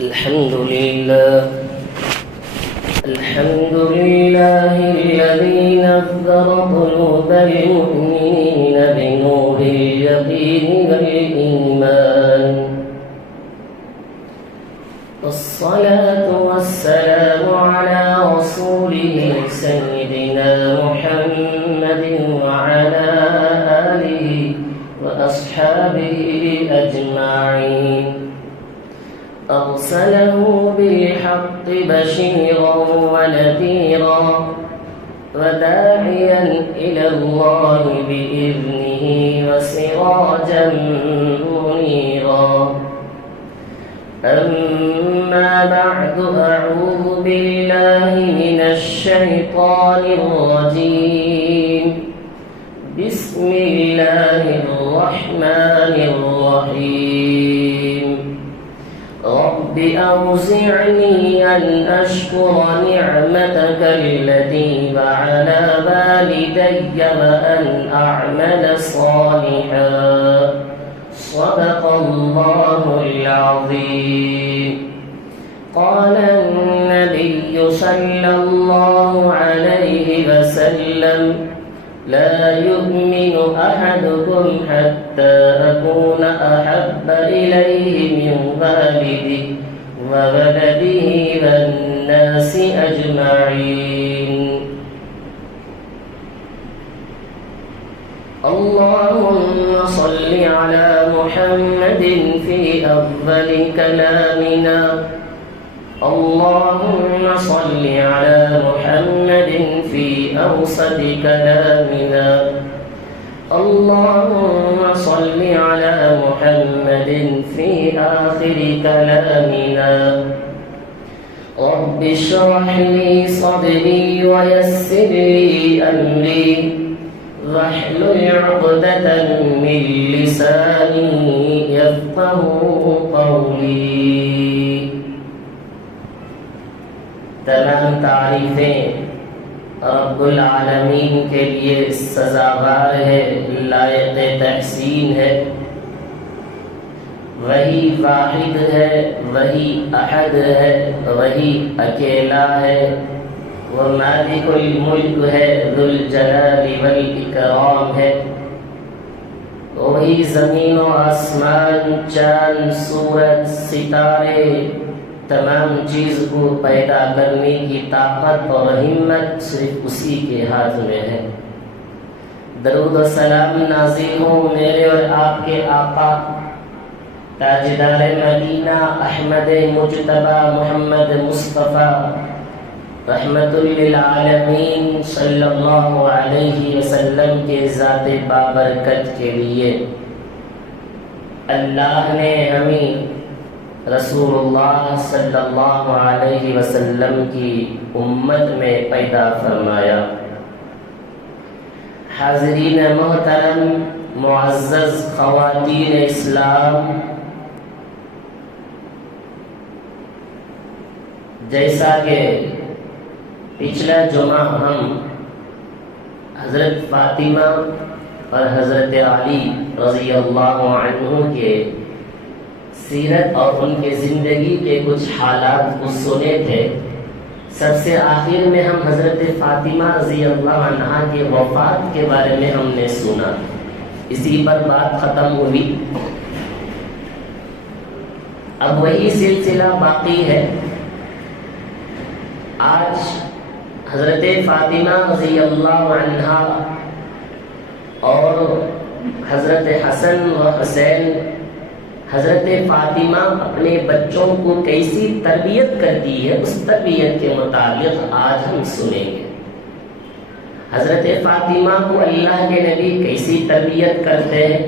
الحمد لله الذي نذر قلوب المؤمنين بنور اليقين والإيمان. والصلاة والسلام على رسوله سيدنا محمد وعلى آله وأصحابه أجمعين. أرسله بالحق بشيرا ونذيرا وداعيا إلى الله بإذنه وسراجا منيرا. أما بعد، أعوذ بالله من الشيطان الرجيم. بسم الله الرحمن الرحيم. رب أوزعني أن أشكر نعمتك التي على والدي وأن أعمل صالحا. صدق الله العظيم. قال النبي صلى الله عليه وسلم: لا يؤمن أحدكم حتى أكون أحب إليه من والده وولده والناس أجمعين. اللهم صل على محمد في أفضل كلامنا. اللهم صل على محمد في أوسط كلامنا. اللهم صل على محمد في آخر كلامنا. رب اشرح لي صدري ويسر لي أمري واحلل عقدة من لساني يفقهوا قولي. تمام تعریفیں رب العالمین کے لیے سزاوار ہے، لائق تحسین ہے. وہی واحد ہے، وہی احد ہے، وہی اکیلا ہے. وہ مالک الملک ہے، ذو الجلال والاکرام ہے. وہی زمین و آسمان، چاند، سورج، ستارے، تمام چیز کو پیدا کرنے کی طاقت اور ہمت صرف اسی کے ہاتھ میں ہے. درود و سلام نازل ہو میرے اور آپ کے آقا تاجدار مدینہ احمد مجتبی محمد مصطفیٰ رحمت للعالمین صلی اللہ علیہ وسلم کے ذات بابرکت کے لیے. اللہ نے ہمیں رسول اللہ صلی اللہ علیہ وسلم کی امت میں پیدا فرمایا. حاضرین محترم، معزز خواتین اسلام، جیسا کہ پچھلا جمعہ ہم حضرت فاطمہ اور حضرت علی رضی اللہ عنہ کے سیرت اور ان کے زندگی کے کچھ حالات کو سنے تھے. سب سے آخر میں ہم حضرت فاطمہ رضی اللہ عنہا کے وفات کے بارے میں ہم نے سنا. اسی پر بات ختم ہوئی. اب وہی سلسلہ باقی ہے. آج حضرت فاطمہ رضی اللہ عنہا اور حضرت حسن و حسین، حضرت فاطمہ اپنے بچوں کو کیسی تربیت کرتی ہے، اس تربیت کے متعلق آج ہم سنیں گے. حضرت فاطمہ کو اللہ کے نبی کیسی تربیت کرتے ہیں،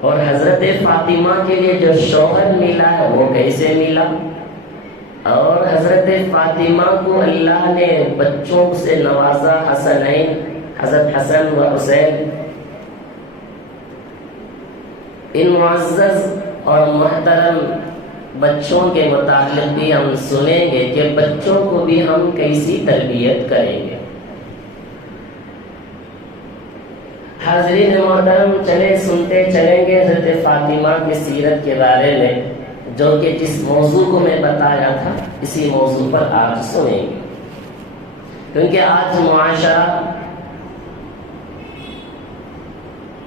اور حضرت فاطمہ کے لیے جو شوہر ملا ہے وہ کیسے ملا، اور حضرت فاطمہ کو اللہ نے بچوں سے نوازا، حسنین حضرت حسن و حسین. ان معزز اور محترم بچوں کے متعلق بھی ہم سنیں گے کہ بچوں کو بھی ہم کیسی تربیت کریں گے. حاضرین محترم، چلے سنتے چلیں گے حضرت فاطمہ کی سیرت کے بارے میں. جو کہ جس موضوع کو میں بتایا تھا اسی موضوع پر آج سنیں گے، کیونکہ آج معاشرہ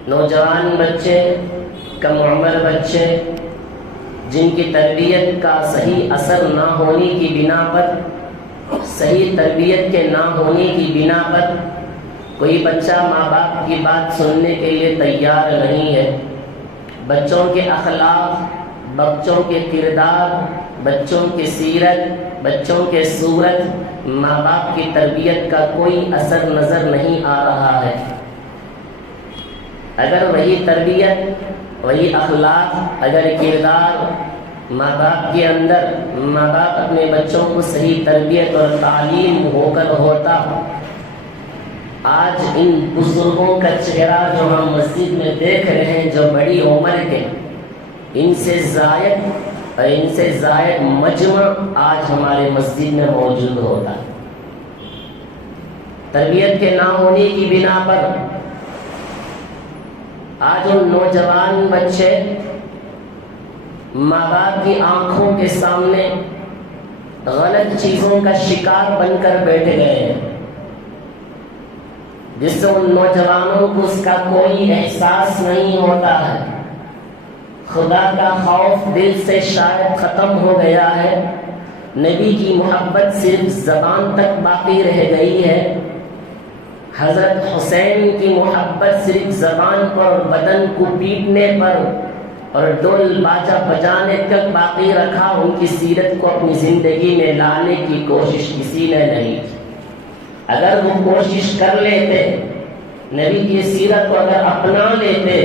نوجوان بچے، کم عمر بچے، جن کی تربیت کا صحیح اثر نہ ہونے کی بنا پر، صحیح تربیت کے نہ ہونے کی بنا پر کوئی بچہ ماں باپ کی بات سننے کے لیے تیار نہیں ہے۔ بچوں کے اخلاق، بچوں کے کردار، بچوں کی سیرت، بچوں کے صورت، ماں باپ کی تربیت کا کوئی اثر نظر نہیں آ رہا ہے۔ اگر وہی تربیت، وہی اخلاق، اگر کردار ماں باپ کے اندر، ماں باپ اپنے بچوں کو صحیح تربیت اور تعلیم ہو کر ہوتا، آج ان بزرگوں کا چہرہ جو ہم مسجد میں دیکھ رہے ہیں، جو بڑی عمر کے، ان سے زائد مجمع آج ہمارے مسجد میں موجود ہوتا۔ تربیت کے نہ ہونے کی بنا پر آج ان نوجوان بچے ماں باپ کی آنکھوں کے سامنے غلط چیزوں کا شکار بن کر بیٹھ گئے ہیں، جس سے ان نوجوانوں کو اس کا کوئی احساس نہیں ہوتا ہے۔ خدا کا خوف دل سے شاید ختم ہو گیا ہے، نبی کی محبت صرف زبان تک باقی رہ گئی ہے، حضرت حسین کی محبت صرف زبان پر، بدن کو پیٹنے پر اور ڈول باجا بجانے تک باقی رکھا، ان کی سیرت کو اپنی زندگی میں لانے کی کوشش کسی نے نہیں کی۔ اگر وہ کوشش کر لیتے، نبی کی سیرت کو اگر اپنا لیتے،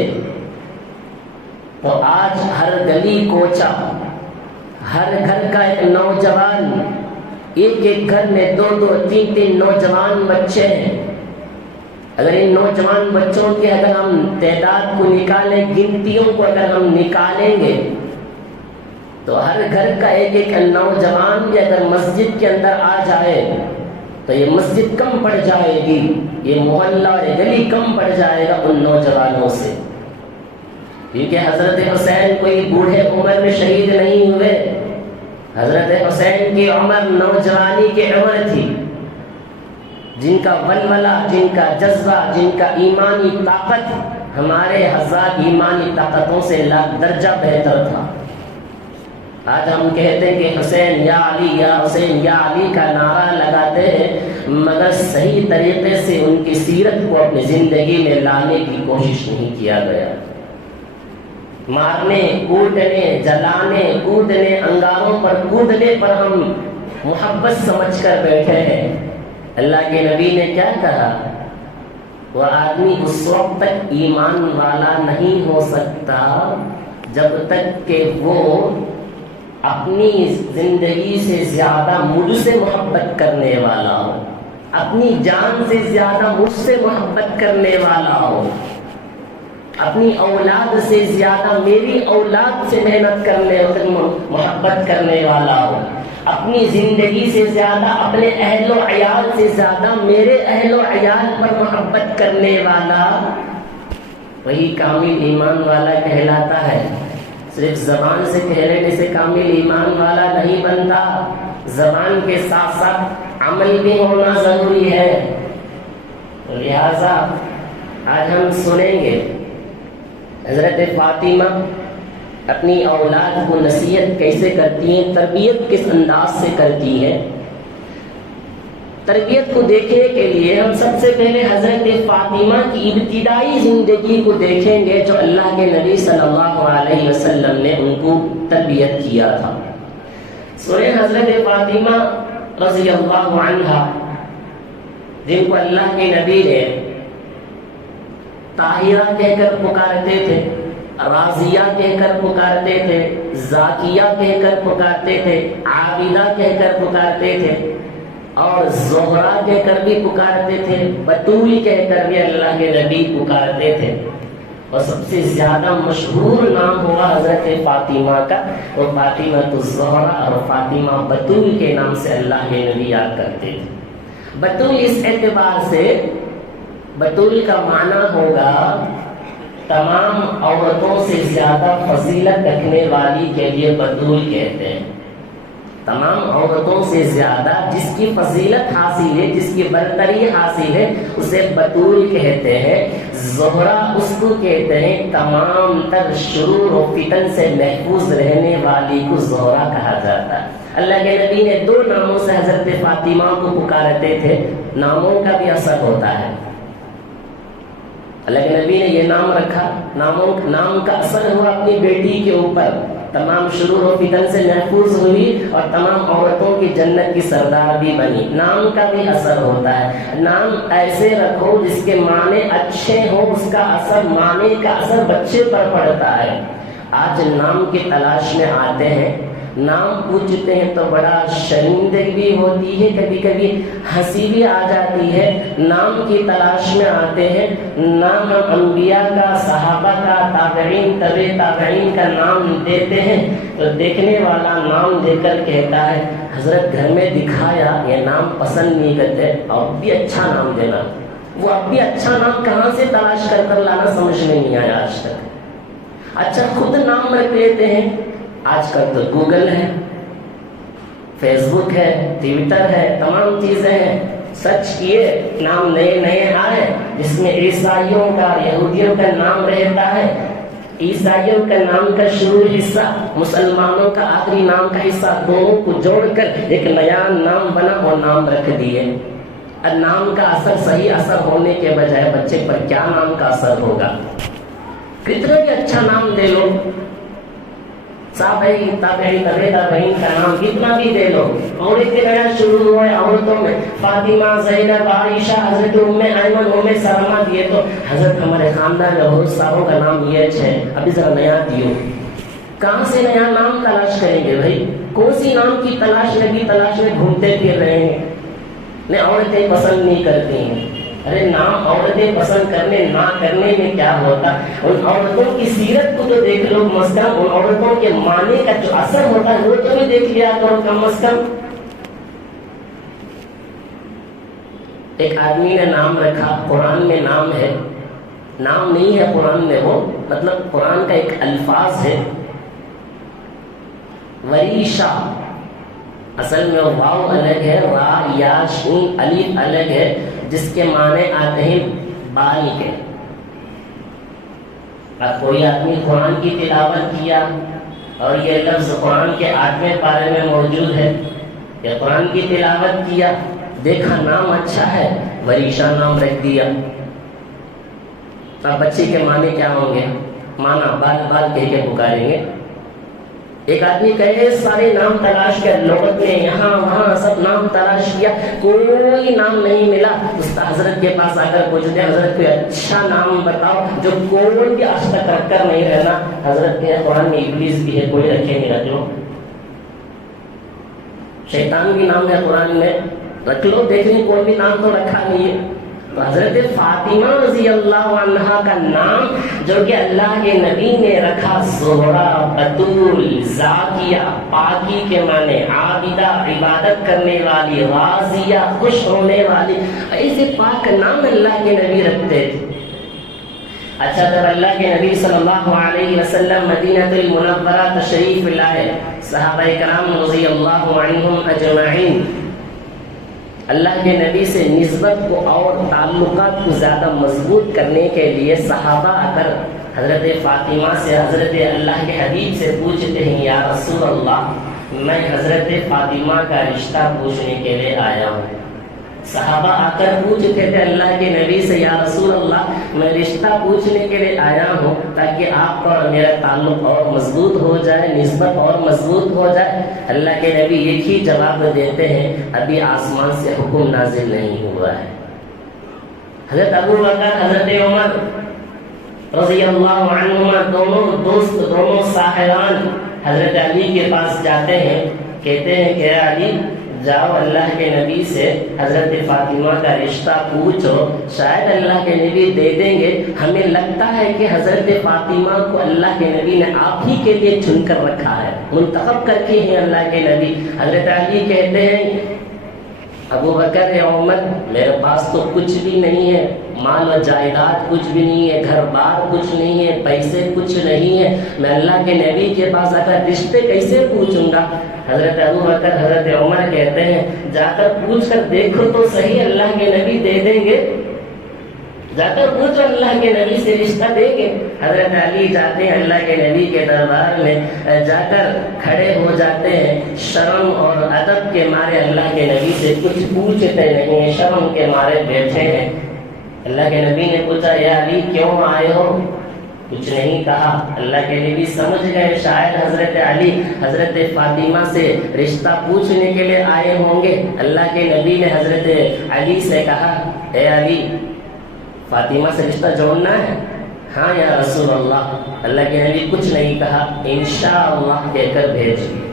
تو آج ہر گلی کوچہ، ہر گھر کا ایک نوجوان، ایک گھر میں 2 3 نوجوان بچے ہیں۔ اگر ان نوجوان بچوں کی اگر ہم تعداد کو نکالیں، گنتیوں کو اگر ہم نکالیں گے، تو ہر گھر کا ایک نوجوان بھی اگر مسجد کے اندر آ جائے تو یہ مسجد کم پڑ جائے گی، یہ محلہ اور یہ گلی کم پڑ جائے گا ان نوجوانوں سے۔ کیونکہ حضرت حسین کوئی بوڑھے عمر میں شہید نہیں ہوئے، حضرت حسین کی عمر نوجوانی کی عمر تھی۔ جن کا ولولہ، جن کا جذبہ، جن کا ایمانی طاقت ہمارے ہزار ایمانی طاقتوں سے لاکھ درجہ بہتر تھا۔ آج ہم کہتے ہیں کہ حسین یا علی، یا حسین یا علی کا نعرہ لگاتے ہیں، مگر صحیح طریقے سے ان کی سیرت کو اپنی زندگی میں لانے کی کوشش نہیں کیا گیا۔ مارنے، کوٹنے، جلانے، کودنے، انگاروں پر کودنے پر ہم محبت سمجھ کر بیٹھے ہیں۔ اللہ کے نبی نے کیا کہا؟ وہ آدمی اس وقت تک ایمان والا نہیں ہو سکتا جب تک کہ وہ اپنی زندگی سے زیادہ مجھ سے محبت کرنے والا ہو، اپنی جان سے زیادہ مجھ سے محبت کرنے والا ہو، اپنی اولاد سے زیادہ میری اولاد سے محنت کرنے محبت کرنے والا ہو، اپنی زندگی سے زیادہ اپنے اہل و عیال سے زیادہ میرے اہل و عیال پر محبت کرنے والا، وہی کامل ایمان والا کہلاتا ہے۔ صرف زبان سے کہہ لینے سے کامل ایمان والا نہیں بنتا، زبان کے ساتھ ساتھ عمل بھی ہونا ضروری ہے۔ لہذا آج ہم سنیں گے حضرت فاطمہ اپنی اولاد کو نصیحت کیسے کرتی ہیں، تربیت کس انداز سے کرتی ہیں۔ تربیت کو دیکھنے کے لیے ہم سب سے پہلے حضرت فاطمہ کی ابتدائی زندگی کو دیکھیں گے، جو اللہ کے نبی صلی اللہ علیہ وسلم نے ان کو تربیت کیا تھا۔ سورہ حضرت فاطمہ رضی اللہ عنہا، جن کو اللہ کے نبی نے طاہرہ کہہ کر پکارتے تھے، راضیہ کہہ کر پکارتے تھے، زاکیہ کہہ کر پکارتے تھے، عابدہ کہہ کر پکارتے تھے، اور زہرا کہہ کر بھی پکارتے تھے، بتول کہہ کر بھی اللہ کے نبی پکارتے تھے، اور سب سے زیادہ مشہور نام ہوا حضرت فاطمہ کا، اور فاطمہ الزہرا اور فاطمہ بتول کے نام سے اللہ کے نبی یاد کرتے تھے۔ بتول اس اعتبار سے، بتول کا معنی ہوگا تمام عورتوں سے زیادہ فضیلت رکھنے والی کے لیے بطول کہتے ہیں. تمام عورتوں سے زیادہ جس کی فضیلت حاصل ہے، جس کی برتری حاصل ہے، اسے بطول کہتے ہیں. زہرا اس کو کہتے ہیں تمام تر شرور و فتن سے محفوظ رہنے والی کو زہرا کہا جاتا ہے. اللہ کے نبی نے 2 ناموں سے حضرت فاطمہ کو پکارتے تھے. ناموں کا بھی اثر ہوتا ہے. اللہ کے نبی نے یہ نام رکھا، نام کا اثر ہوا اپنی بیٹی کے اوپر. تمام شرور و فتن سے محفوظ ہوئی اور تمام عورتوں کی جنت کی سردار بھی بنی. نام کا بھی اثر ہوتا ہے. نام ایسے رکھو جس کے معنی اچھے ہوں، اس کا اثر، معنی کا اثر بچے پر پڑتا ہے. آج نام کی تلاش میں آتے ہیں، نام پوچھتے ہیں تو بڑا شرمندگی بھی ہوتی ہے، کبھی کبھی ہنسی بھی آ جاتی ہے. نام کی تلاش میں آتے ہیں، نام انبیاء کا، صحابہ کا، تابعین، تبع تابعین کا نام دیتے ہیں تو دیکھنے والا نام دے کر کہتا ہے حضرت گھر میں دکھایا، یہ نام پسند نہیں کرتے، اب بھی اچھا نام دینا. وہ اب بھی اچھا نام کہاں سے تلاش کر لانا سمجھ میں نہیں آیا آج تک. اچھا خود نام رکھ لیتے ہیں. آج کل تو گوگل ہے، فیس بک ہے، ٹویٹر ہے، تمام چیزیں ہیں. سچ کیے نام نئے نئے آئے جس میں عیسائیوں کا، یہودیوں کا نام رہتا ہے. عیسائیوں کا نام کا شروع حصہ، مسلمانوں کا آخری نام کا حصہ، دونوں کو جوڑ کر ایک نیا نام بنا اور نام رکھ دیے. اور نام کا اثر صحیح اثر ہونے کے بجائے بچے پر کیا نام کا اثر ہوگا. کتنا بھی اچھا نام دے لو، صحابہ تابعین کا نام کتنا بھی دے لو، اور ایک نیا شروع ہوا ہے عورتوں میں، فاطمہ، زینب، عائشہ، حضرت ام ایمن، ام سلمہ دیے تو حضرت ہمارے خاندان میں بہت ساروں کا نام یہ ہے، ابھی ذرا نیا دیو. کہاں سے نیا نام تلاش کریں گے بھائی؟ کون سی نام کی تلاش میں گھومتے پھر رہے ہیں؟ نہیں، عورتیں پسند نہیں کرتی ہیں. ارے نام عورتیں پسند کرنے نہ کرنے میں کیا ہوتا؟ ان عورتوں کی سیرت کو تو دیکھ لو کم از کم، ان عورتوں کے معنی کا جو اثر ہوتا ہے وہ تو بھی دیکھ لیا کرو کم از کم. ایک آدمی نے نام رکھا، قرآن میں نام ہے، نام نہیں ہے قرآن میں، وہ مطلب قرآن کا ایک الفاظ ہے وریشا. اصل میں واو الگ ہے، را یا شین الف الگ ہے، جس کے معنی آتے ہیں بال کے. اب کوئی آدمی قرآن کی تلاوت کیا اور یہ لفظ قرآن کے 8ویں پارے میں موجود ہے، کہ قرآن کی تلاوت کیا، دیکھا نام اچھا ہے، وریشا نام رکھ دیا. اب بچے کے معنی کیا ہوں گے؟ مانا بال بال کہہ کے پکاریں گے. ایک آدمی کہے سارے نام تلاش کر، لغت میں یہاں وہاں سب نام تلاش کیا، کوئی نام نہیں ملا. استاد حضرت کے پاس آ کر پوچھتے ہیں حضرت کوئی اچھا نام بتاؤ جو کوئی بھی آج تک رکھ کر نہیں رہنا. حضرت کے قرآن میں ابلیس بھی ہے، کوئی رکھے نہیں، رکھ لو. شیطان بھی نام ہے قرآن میں، رکھ لو، دیکھیں کوئی بھی نام تو رکھا نہیں ہے. تو حضرت فاطمہ رضی اللہ عنہا کا نام جو کہ اللہ کے نبی نے رکھا، زہرا، بتول، زاکیہ، پاکی کے معنی، عابدہ، عبادت کرنے والی، راضیہ، خوش ہونے والی، ایسے پاک نام اللہ کے نبی رکھتے تھے. اچھا جب اللہ کے نبی صلی اللہ علیہ وسلم مدینہ المنورہ تشریف لائے، صحابہ کرام رضی اللہ عنہم اجمعین اللہ کے نبی سے نسبت کو اور تعلقات کو زیادہ مضبوط کرنے کے لیے صحابہ آ کر حضرت فاطمہ سے، حضرت اللہ کے حبیب سے پوچھتے ہیں یا رسول اللہ، میں حضرت فاطمہ کا رشتہ پوچھنے کے لیے آیا ہوں. صحابہ آ کر پوچھتے تھے اللہ کے نبی سے یا رسول اللہ میں رشتہ پوچھنے کے لیے آیا ہوں تاکہ آپ کا اور میرا تعلق اور مضبوط ہو جائے، نسبت اور مضبوط ہو جائے. اللہ کے نبی ایک ہی جواب دیتے ہیں ابھی آسمان سے حکم نازل نہیں ہوا ہے. حضرت ابو بکر، حضرت عمر رضی اللہ عنہما دونوں دوست، دونوں صاحبان حضرت علی کے پاس جاتے ہیں، کہتے ہیں کہ علی جاؤ اللہ کے نبی سے حضرت فاطمہ کا رشتہ پوچھو، شاید اللہ کے نبی دے دیں گے. ہمیں لگتا ہے کہ حضرت فاطمہ کو اللہ کے نبی نے آپ ہی کے لیے چن کر رکھا ہے، منتخب کر کے ہیں اللہ کے نبی. حضرت علی کہتے ہیں ابو بکر ہے عمر میرے پاس تو کچھ بھی نہیں ہے، مال و جائیداد کچھ بھی نہیں ہے، گھر بار کچھ نہیں ہے، پیسے کچھ نہیں ہے، میں اللہ کے نبی کے پاس آ کر رشتے کیسے پوچھوں گا؟ حضرت ابو بکر حضرت عمر کہتے ہیں جا کر پوچھ کر دیکھو تو صحیح، اللہ کے نبی دے دیں گے، جا کر پوچھو اللہ کے نبی سے رشتہ دیں گے۔ حضرت علی جاتے ہیں اللہ کے نبی کے دربار میں، جا کر کھڑے ہو جاتے ہیں، شرم اور ادب کے مارے اللہ کے نبی سے کچھ پوچھتے نہیں ہیں، شرم کے مارے بیٹھے ہیں۔ اللہ کے نبی نے پوچھا یا علی کیوں آئے ہو؟ کچھ نہیں کہا۔ اللہ کے نبی سمجھ گئے شاید حضرت علی حضرت فاطمہ سے رشتہ پوچھنے کے لیے آئے ہوں گے۔ اللہ کے نبی نے حضرت علی سے کہا اے علی فاطمہ سے رشتہ جوڑنا ہے؟ ہاں یا رسول اللہ۔ اللہ کے نبی کچھ نہیں کہا، انشاءاللہ کہہ کر بھیج دیے،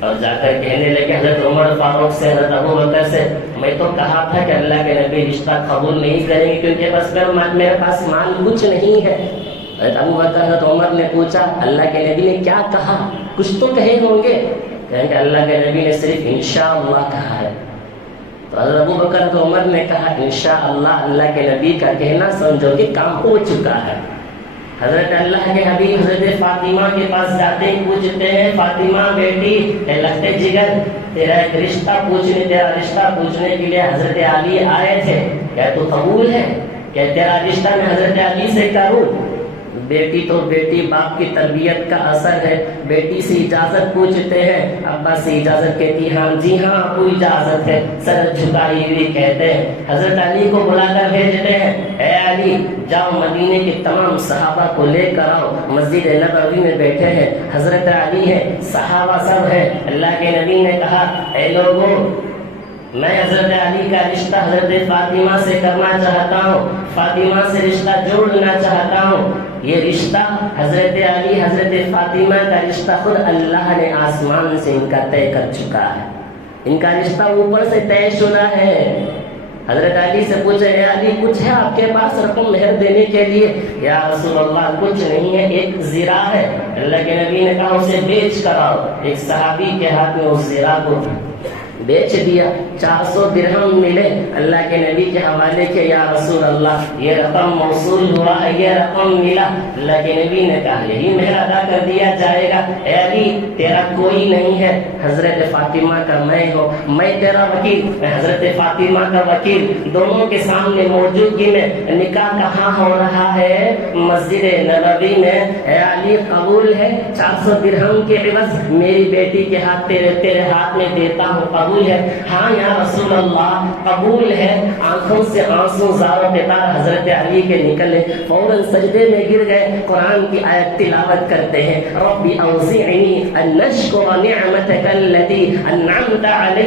اور جا کر کہنے لگے حضرت عمر فاروق سے حضرت ابو بکر سے میں تو کہا تھا کہ اللہ کے نبی رشتہ قبول نہیں کریں گے کیونکہ بس میرے پاس مال کچھ نہیں ہے۔ حضرت ابو بکر حضرت عمر نے پوچھا اللہ کے نبی نے کیا کہا؟ کچھ تو کہے ہوں گے، کہیں کہ اللہ کے نبی نے صرف انشاءاللہ کہا ہے۔ تو حضرت ابو بکر حضرت عمر نے کہا انشاءاللہ اللہ کے نبی کا کہنا سمجھو کہ کام ہو چکا ہے۔ حضرت اللہ کے حبیب حضرت فاطمہ کے پاس جاتے ہیں، پوچھتے ہیں فاطمہ بیٹی لگتے جگر تیرا ایک رشتہ پوچھنے کے لیے حضرت علی آئے تھے، کیا تو قبول ہے کہ تیرا رشتہ میں حضرت علی سے کروں؟ بیٹی تو بیٹی، باپ کی تربیت کا اثر ہے، بیٹی سے اجازت پوچھتے ہیں، ابا سے اجازت کہتی ہاں جی ہاں ابو اجازت ہے، سر جھکائی ہوئی کہتے ہیں۔ حضرت علی کو بلا کر بھیجتے ہیں اے علی جاؤ مدینے کے تمام صحابہ کو لے کر آؤ، مسجد نبوی میں بیٹھے ہیں، حضرت علی ہے، صحابہ سب ہے۔ اللہ کے نبی نے کہا اے لوگوں میں حضرت علی کا رشتہ حضرت فاطمہ سے کرنا چاہتا ہوں، فاطمہ سے رشتہ جوڑنا چاہتا ہوں۔ یہ رشتہ حضرت علی حضرت فاطمہ کا رشتہ خود اللہ نے آسمان سے ان کا طے کر چکا ہے، ان کا رشتہ اوپر سے طے شدہ ہے۔ حضرت علی سے پوچھے اے علی کچھ ہے آپ کے پاس رقم مہر دینے کے لیے؟ یا رسول اللہ کچھ نہیں ہے، ایک زرا ہے۔ اللہ کے نبی نے کہا اسے بیچ کر آؤ۔ ایک صحابی کے ہاتھ میں اس زرا کو بیچ دیا، 400 درہم ملے، اللہ کے نبی کے حوالے کے یا رسول اللہ یہ رقم موصول ہوا ہے، یہ رقم ملا۔ اللہ کے نبی نے کہا یہی مہر ادا کر دیا جائے گا۔ اے علی تیرا کوئی نہیں ہے، حضرت فاطمہ کا میں ہوں، میں تیرا وکیل، میں حضرت فاطمہ کا وکیل، دونوں کے سامنے موجودگی میں نکاح کہاں ہو رہا ہے؟ مسجد نبوی میں۔ اے علی قبول ہے 400 درہم کے عوض میری بیٹی کے ہاتھ تیرے ہاتھ میں دیتا ہوں، قبول ہے؟ ہاں یا رسول اللہ قبول ہے۔ آنکھوں سے آنسو زار و قطار حضرت علی کے نکلے، فوراً سجدے میں گر گئے، قرآن کی آیت تلاوت کرتے ہیں رب اوزعنی ان اشکر نعمتک التي انعمت علی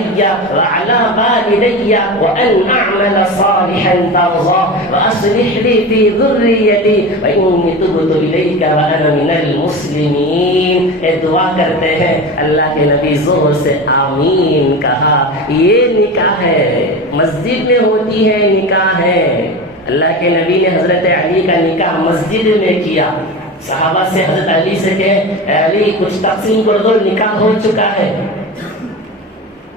وعلى والدی وان اعمل صالحا ترضاه واصلح لي في ذریتی وانی تبت الیک وانا من المسلمین۔ یہ دعا کرتے ہیں، اللہ کے نبی زور سے آمین کہا۔ یہ نکاح ہے، مسجد میں ہوتی ہے نکاح ہے۔ اللہ کے نبی نے حضرت علی کا نکاح مسجد میں کیا۔ صحابہ سے حضرت علی سے کہے اے علی کچھ تقسیم کر دو، نکاح ہو چکا ہے۔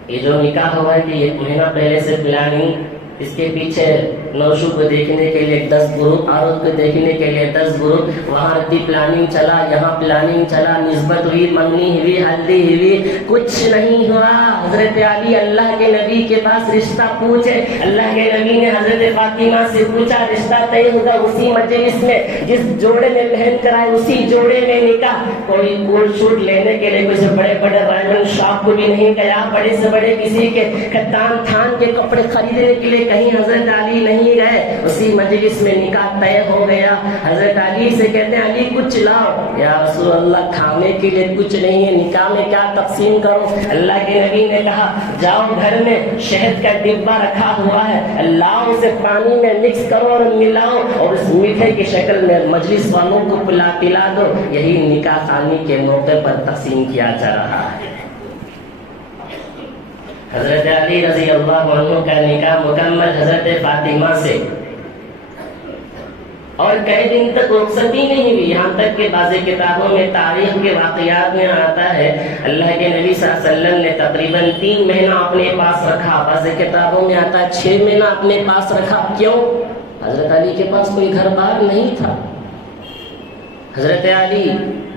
یہ جو نکاح ہوا ہے کہ 1 مہینہ پہلے سے پلاننگ، اس کے پیچھے نوشو کو دیکھنے کے لیے 10 گروپ، عورت کو دیکھنے کے لیے 10 گروپ، وہاں بھی پلاننگ چلا، یہاں پلاننگ چلا، نسبت ہوئی، منگنی ہوئی، ہلدی ہوئی، کچھ نہیں ہوا۔ حضرت علی اللہ کے نبی کے پاس رشتہ پوچھے، اللہ کے نبی نے حضرت فاطمہ سے پوچھا، رشتہ طے ہوگا اسی مجلس میں، جس جوڑے میں پہن کر آئے اسی جوڑے میں نکاح۔ کوئی کوٹ شوٹ لینے کے لیے کچھ بڑے بڑے رائمنڈ شاپ کو بھی نہیں گیا، بڑے سے بڑے کسی کے کتان تھان کے کپڑے خریدنے کے لیے کہیں حضرت علی نہیں گئے، اسی مجلس میں نکاح طے ہو گیا۔ حضرت علی سے کہتے ہیں علی کچھ لاؤ، یا رسول اللہ کھانے کے لیے کچھ نہیں ہے، نکاح میں کیا تقسیم کروں؟ اللہ کے نبی نے کہا جاؤ گھر میں شہد کا ڈبہ رکھا ہوا ہے، لاؤ اسے پانی میں مکس کرو اور ملاؤ، اور اس میٹھے کی شکل میں مجلس والوں کو پلا دو۔ یہی نکاح خوانی کے موقع پر تقسیم کیا جا رہا ہے۔ حضرت علی رضی اللہ عنہ کا نکاح مکمل حضرت فاطمہ سے۔ اور کئی دن تک رخصتی نہیں ہوئی، یہاں تک کہ بعض کتابوں میں تاریخ کے واقعات میں آتا ہے اللہ کے نبی صلی اللہ علیہ وسلم نے تقریباً 3 مہینہ اپنے پاس رکھا، بعض کتابوں میں آتا ہے 6 مہینہ اپنے پاس رکھا۔ کیوں؟ حضرت علی کے پاس کوئی گھر بار نہیں تھا۔ حضرت علی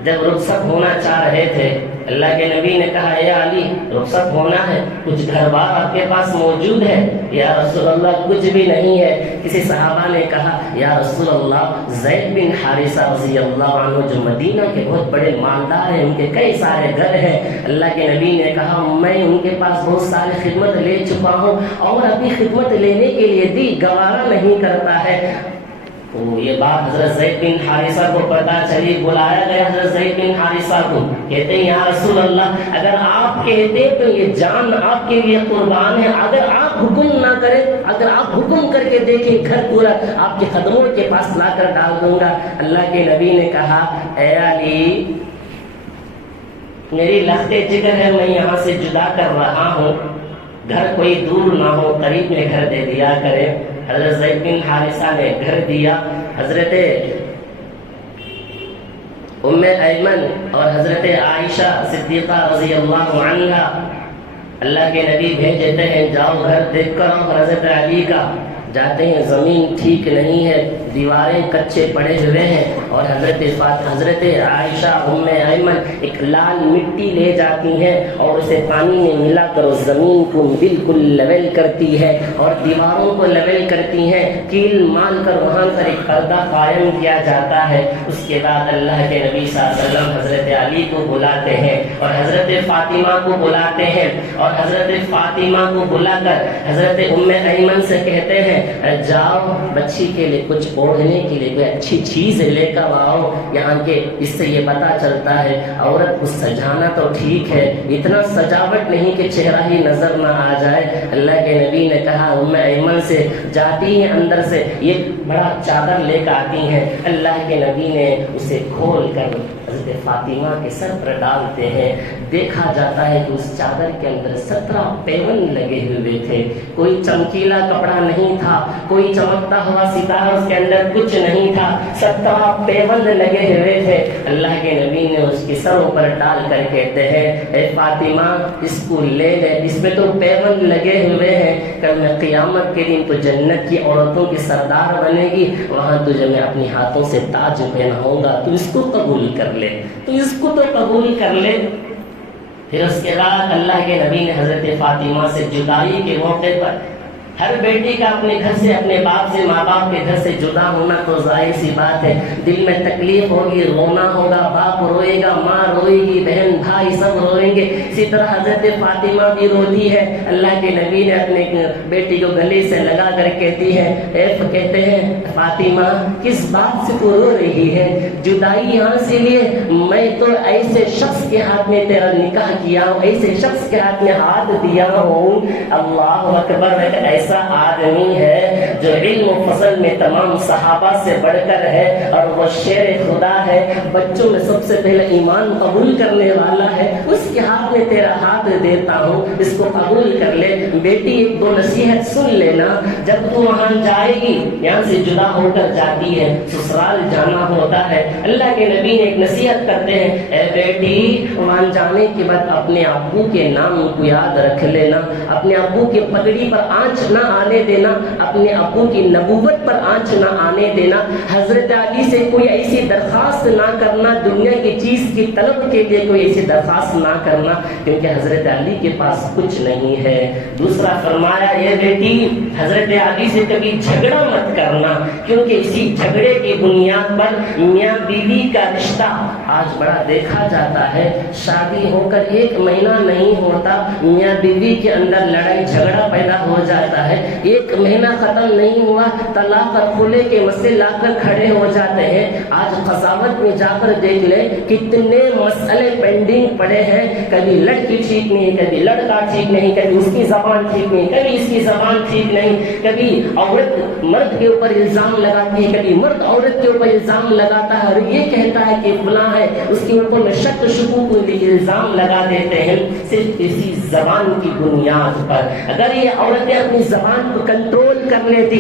جب رخصت ہونا چاہ رہے تھے، اللہ کے نبی نے کہا اے علی رخصت ہونا ہے، کچھ گھر بار آپ کے پاس موجود ہے؟ یا رسول اللہ کچھ بھی نہیں ہے۔ کسی صحابہ نے کہا یا رسول اللہ زید بن حارثہ رضی اللہ عنہ جو مدینہ کے بہت بڑے مالدار ہیں، ان کے کئی سارے گھر ہیں۔ اللہ کے نبی نے کہا میں ان کے پاس بہت ساری خدمت لے چکا ہوں اور ابھی خدمت لینے کے لیے دل گوارا نہیں کرتا ہے۔ تو یہ بات حضرت زید بن حارثہ کو پتا چلی، بلایا گیا حضرت زید بن حارثہ کو، کہتے ہیں یا رسول اللہ اگر آپ کہتے تو یہ جان آپ کے لیے قربان ہے، اگر آپ حکم نہ کریں، اگر آپ حکم کر کے دیکھیں گھر پورا آپ کے قدموں کے پاس لا کر ڈال دوں گا۔ اللہ کے نبی نے کہا اے علی میری لخت جگر ہے، میں یہاں سے جدا کر رہا ہوں، گھر کوئی دور نہ ہو قریب میں گھر دے دیا کرے۔ حضرت زید بن حارثہ نے گھر دیا۔ حضرت ام ایمن اور حضرت عائشہ صدیقہ رضی اللہ عنہا اللہ کے نبی بھیجتے ہیں جاؤ گھر دیکھ کر آؤ۔ حضرت علی کا جاتے ہیں، زمین ٹھیک نہیں ہے، دیواریں کچے پڑے ہوئے ہیں، اور حضرت عائشہ ام ایمن ایک لال مٹی لے جاتی ہیں اور اسے پانی میں ملا کر اس زمین کو بالکل لیول کرتی ہے اور دیواروں کو لیول کرتی ہیں، کیل مال کر وہاں پر ایک پردہ قائم کیا جاتا ہے۔ اس کے بعد اللہ کے نبی صلی اللہ علیہ وسلم حضرت علی کو بلاتے ہیں اور حضرت فاطمہ کو بلاتے ہیں، اور حضرت فاطمہ کو بلا کر حضرت ام ایمن سے کہتے ہیں جاؤ بچی کے لیے کچھ اوڑھنے کے لیے کوئی اچھی چیز لے کر آؤ، یہاں کے اس سے یہ پتہ چلتا ہے عورت کو سجانا تو ٹھیک ہے، اتنا سجاوٹ نہیں کہ چہرہ ہی نظر نہ آ جائے۔ اللہ کے نبی نے کہا ام ایمن سے جاتی ہیں اندر سے یہ بڑا چادر لے کر آتی ہیں، اللہ کے نبی نے اسے کھول کر حضرت فاطمہ کے سر پر ڈالتے ہیں، دیکھا جاتا ہے کہ اس چادر کے اندر 17 پیوند لگے ہوئے تھے، کوئی چمکیلا کپڑا نہیں تھا، کوئی چمکتا ہوا ستارہ اس کے اندر کچھ نہیں تھا، 17 پیوند لگے ہوئے تھے۔ اللہ کے نبی نے اس کے سروں پر ڈال کر کہتے ہیں اے فاطمہ اس کو لے لے، اس میں تو پیوند لگے ہوئے ہیں، کل میں قیامت کے دن تو جنت کی عورتوں کی سردار بنے گی، وہاں تجھے میں اپنے ہاتھوں سے تاج پہناؤں گا، تو اس کو قبول کر لے، تو اس کو تو قبول کر لے۔ پھر اس کے بعد اللہ کے نبی نے حضرت فاطمہ سے جدائی کے موقع پر، ہر بیٹی کا اپنے گھر سے اپنے باپ سے ماں باپ کے گھر سے جدا ہونا تو ظاہر سی بات ہے، دل میں تکلیف ہوگی، رونا ہوگا، باپ روئے گا، ماں روئے گی، بہن بھائی سب روئیں گے، اسی طرح حضرت فاطمہ بھی روتی ہے۔ اللہ کے نبی نے اپنے بیٹی کو گلے سے لگا کر کہتی ہے کہتے ہیں فاطمہ کس بات سے تو رو رہی ہے، جدائی یہاں سے لیے، میں تو ایسے شخص کے ہاتھ میں تیرا نکاح کیا ہوں، ایسے شخص کے ہاتھ میں ہاتھ دیا ہوں۔ اللہ اکبر، ایسا آدمی ہے جو علم و فضل میں تمام صحابہ سے بڑھ کر ہے، اور وہ شیر خدا ہے، بچوں میں سب سے پہلے ایمان قبول کرنے والا ہے، اس کے ہاتھ میں تیرا ہاتھ دیتا ہوں، اس کو قبول کر لے۔ بیٹی ایک دو نصیحت سن لینا، جب تو وہاں جائے گی، یہاں سے جدا ہو کر جاتی ہے، سسرال جانا ہوتا ہے، اللہ کے نبی نے ایک نصیحت کرتے ہیں اے بیٹی وہاں جانے کے بعد اپنے ابو کے نام کو یاد رکھ لینا، اپنے ابو کی پگڑی پر آنچ نہ آنے دینا، اپنے ابو کی نبوت پر آنچ نہ آنے دینا، حضرت علی سے کوئی ایسی درخواست نہ کرنا، دنیا کی چیز کی طلب کے لیے کوئی ایسی درخواست نہ کرنا، کیونکہ حضرت علی کے پاس کچھ نہیں ہے۔ دوسرا فرمایا یہ بیٹی حضرت علی سے کبھی جھگڑا مت کرنا، کیونکہ اسی جھگڑے کی بنیاد پر میاں بیوی کا رشتہ آج بڑا دیکھا جاتا ہے، شادی ہو کر 1 مہینہ نہیں ہوتا میاں بیوی کے اندر لڑائی جھگڑا پیدا ہو جاتا ہے، 1 مہینہ ختم نہیں ہوا طلاق اور خلع کے مسئلے لا کر کھڑے ہو جاتے ہیں۔ آج قضاوت میں جا کر دیکھ لے کتنے مسئلے پینڈنگ پڑے ہیں، کبھی لڑکی ٹھیک نہیں، کبھی لڑکا ٹھیک نہیں، کبھی اس کی زبان ٹھیک نہیں، کبھی اس کی زبان ٹھیک نہیں، کبھی عورت مرد کے اوپر الزام لگاتی ہے، کبھی مرد عورت کے اوپر الزام لگاتا ہے اور یہ کہتا ہے کہ فلاں ہے، اس کے اوپر میں شک شکوک الزام لگا دیتے ہیں صرف اسی زبان کی بنیاد پر۔ اگر یہ عورتیں اپنی زبان کو کنٹرول کر لیتی،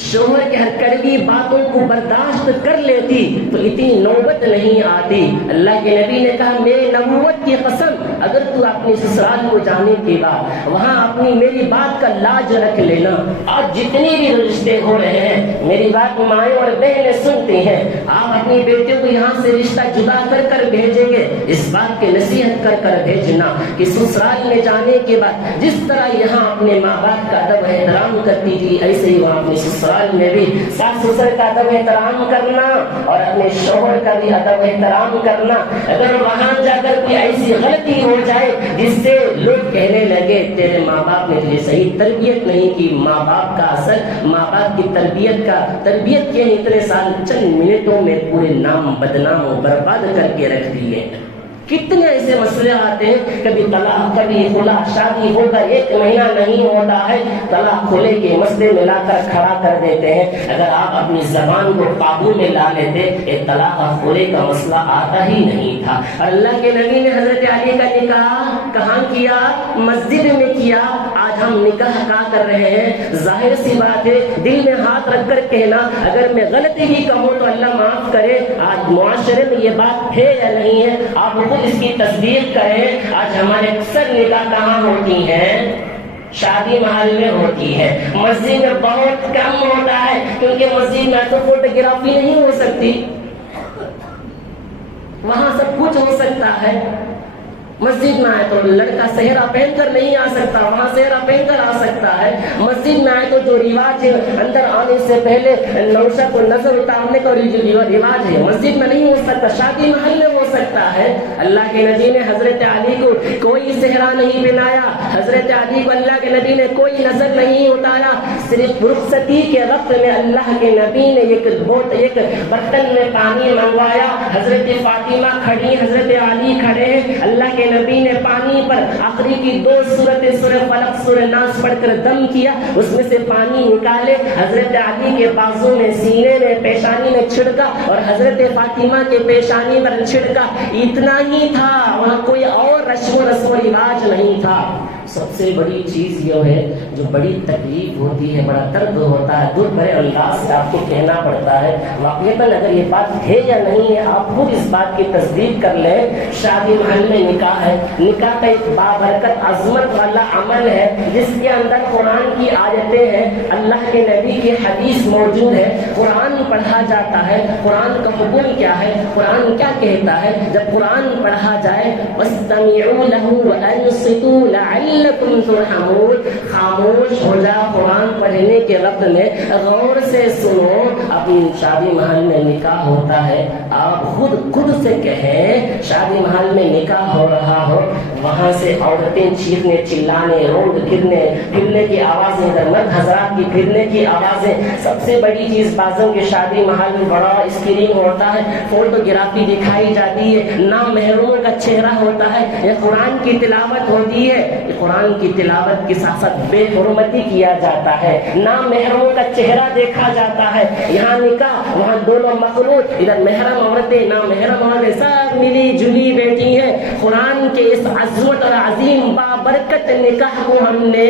شوہر کے ہر کڑوی باتوں کو برداشت کر لیتی تو اتنی نوبت نہیں آتی۔ اللہ کے نبی نے کہا میری نبوت کی قسم، اگر تو اپنے سسرال کو جانے کے بعد وہاں اپنی میری بات کا لاج رکھ لینا۔ آج جتنے بھی رشتے ہو رہے ہیں میری بات مائیں اور بہنیں سنتی ہیں، آپ اپنی بیٹیوں کو یہاں سے رشتہ جدا کر کر بھیجیں گے، اس بات کی نصیحت کر کر بھیجنا کہ سسرال میں جانے کے بعد جس طرح یہاں اپنے ماں باپ کا ادب احترام کرتی تھی، ایسے ہی وہاں اپنے سسرال میں بھی ساس سسر کا ادب احترام کرنا اور اپنے شوہر کا بھی ادب احترام کرنا۔ اگر وہاں جا کر کوئی ایسی غلطی ہو جائے جس سے لوگ کہنے لگے تیرے ماں باپ نے تجھے صحیح تربیت نہیں کی، ماں باپ کا اثر، ماں باپ کی تربیت کے اتنے سال چند منٹوں میں پورے نام بدنام و برباد کر کے رکھ دیے۔ کتنے ایسے مسئلے آتے ہیں، کبھی طلاق، کبھی خلا، شادی ہو کر 1 مہینہ نہیں ہوتا ہے طلاق خلے کے مسئلے میں لا کر کھڑا کر دیتے ہیں۔ اگر آپ اپنی زبان کو قابو میں لا لیتے یہ طلاق اور خلے کا مسئلہ آتا ہی نہیں تھا۔ اللہ کے نبی نے حضرت علی کا نکاح کہاں کیا؟ مسجد میں کیا۔ آج ہم نکاح کہاں کر رہے ہیں؟ ظاہر سی بات ہے دل میں ہاتھ رکھ کر کہنا اگر میں غلطی بھی کہوں تو اللہ معاف کرے۔ آج معاشرے میں یہ بات ہے یا نہیں ہے؟ آپ اس کی تصدیق کریں۔ آج ہمارے اکثر نکاح کہاں ہوتی ہیں؟ شادی محل میں ہوتی ہے، مسجد میں بہت کم ہوتا ہے، کیونکہ مسجد میں تو فوٹوگرافی نہیں ہو سکتی، وہاں سب کچھ ہو سکتا ہے۔ مسجد میں آئے تو لڑکا صحرا پہن کر نہیں آ سکتا، وہاں صحرا پہن کر آ سکتا ہے۔ مسجد میں آئے تو جو رواج ہے اندر آنے سے پہلے نوشہ کو نظر اتارنے کا جو رواج ہے مسجد میں نہیں ہو سکتا، شادی محل میں ہو سکتا ہے۔ اللہ کے نبی نے حضرت علی کو کوئی صحرا نہیں پہنایا، حضرت علی کو اللہ کے نبی نے کوئی نظر نہیں اتارا، صرف رخصتی کے وقت میں اللہ کے نبی نے ایک برتن میں پانی منگوایا، حضرت فاطمہ کھڑی، حضرت علی کھڑے، اللہ کے نبی نے پانی پر آخری کی 2 سورتیں سورہ فلق سورہ ناس پڑھ کر دم کیا، اس میں سے پانی نکالے، حضرت علی کے بازو میں، سینے میں، پیشانی میں چھڑکا اور حضرت فاطمہ کے پیشانی پر چھڑکا، اتنا ہی تھا، وہاں کوئی اور رسم و رواج نہیں تھا۔ سب سے بڑی چیز یہ ہے جو بڑی تکلیف ہوتی ہے، بڑا درد ہوتا ہے، دور بھرے انداز سے آپ کو کہنا پڑتا ہے، واقعتاً اگر یہ بات ہے یا نہیں ہے آپ خود اس بات کی تصدیق کر لیں۔ شادی محل میں نکاح ہے، نکاح کا ایک بابرکت عظمت والا عمل ہے جس کے اندر قرآن کی آیتیں ہیں، اللہ کے نبی کی حدیث موجود ہے، قرآن پڑھا جاتا ہے۔ قرآن کا حکم کیا ہے؟ قرآن کیا کہتا ہے؟ جب قرآن پڑھا جائے وَاسْتَمِعُوا لَهُ وَأَنصِتُوا لَعَلَّكُمْ تُرْحَمُونَ، خاموش ہو جا، قرآن پڑھنے کے وقت میں غور سے سنو۔ اپنی شادی محل میں نکاح ہوتا ہے، آپ خود سے کہیں شادی محل میں نکاح ہو رہا ہو، وہاں سے عورتیں چیخنے چلانے، روڈ پھرنے کی آوازیں، مرد حضرات کی پھرنے کی آوازیں۔ سب سے بڑی چیز بازوں کے شادی محل میں بڑا اسکرین ہوتا ہے، فوٹوگرافی دکھائی جاتی ہے، نامحرموں کا چہرہ ہوتا ہے، یہ قرآن کی تلاوت ہوتی ہے، قرآن کی تلاوت کے ساتھ ساتھ بے حرمتی کیا جاتا ہے، نامحرموں کا چہرہ دیکھا جاتا ہے۔ یہاں نکاح، وہاں دونوں مخلوط، ادھر محرم عورتیں نامحرم عورتیں سب ملی جلی بیٹھی ہیں۔ قرآن کے اس عظمت اور عظیم بابرکت نکاح کو ہم نے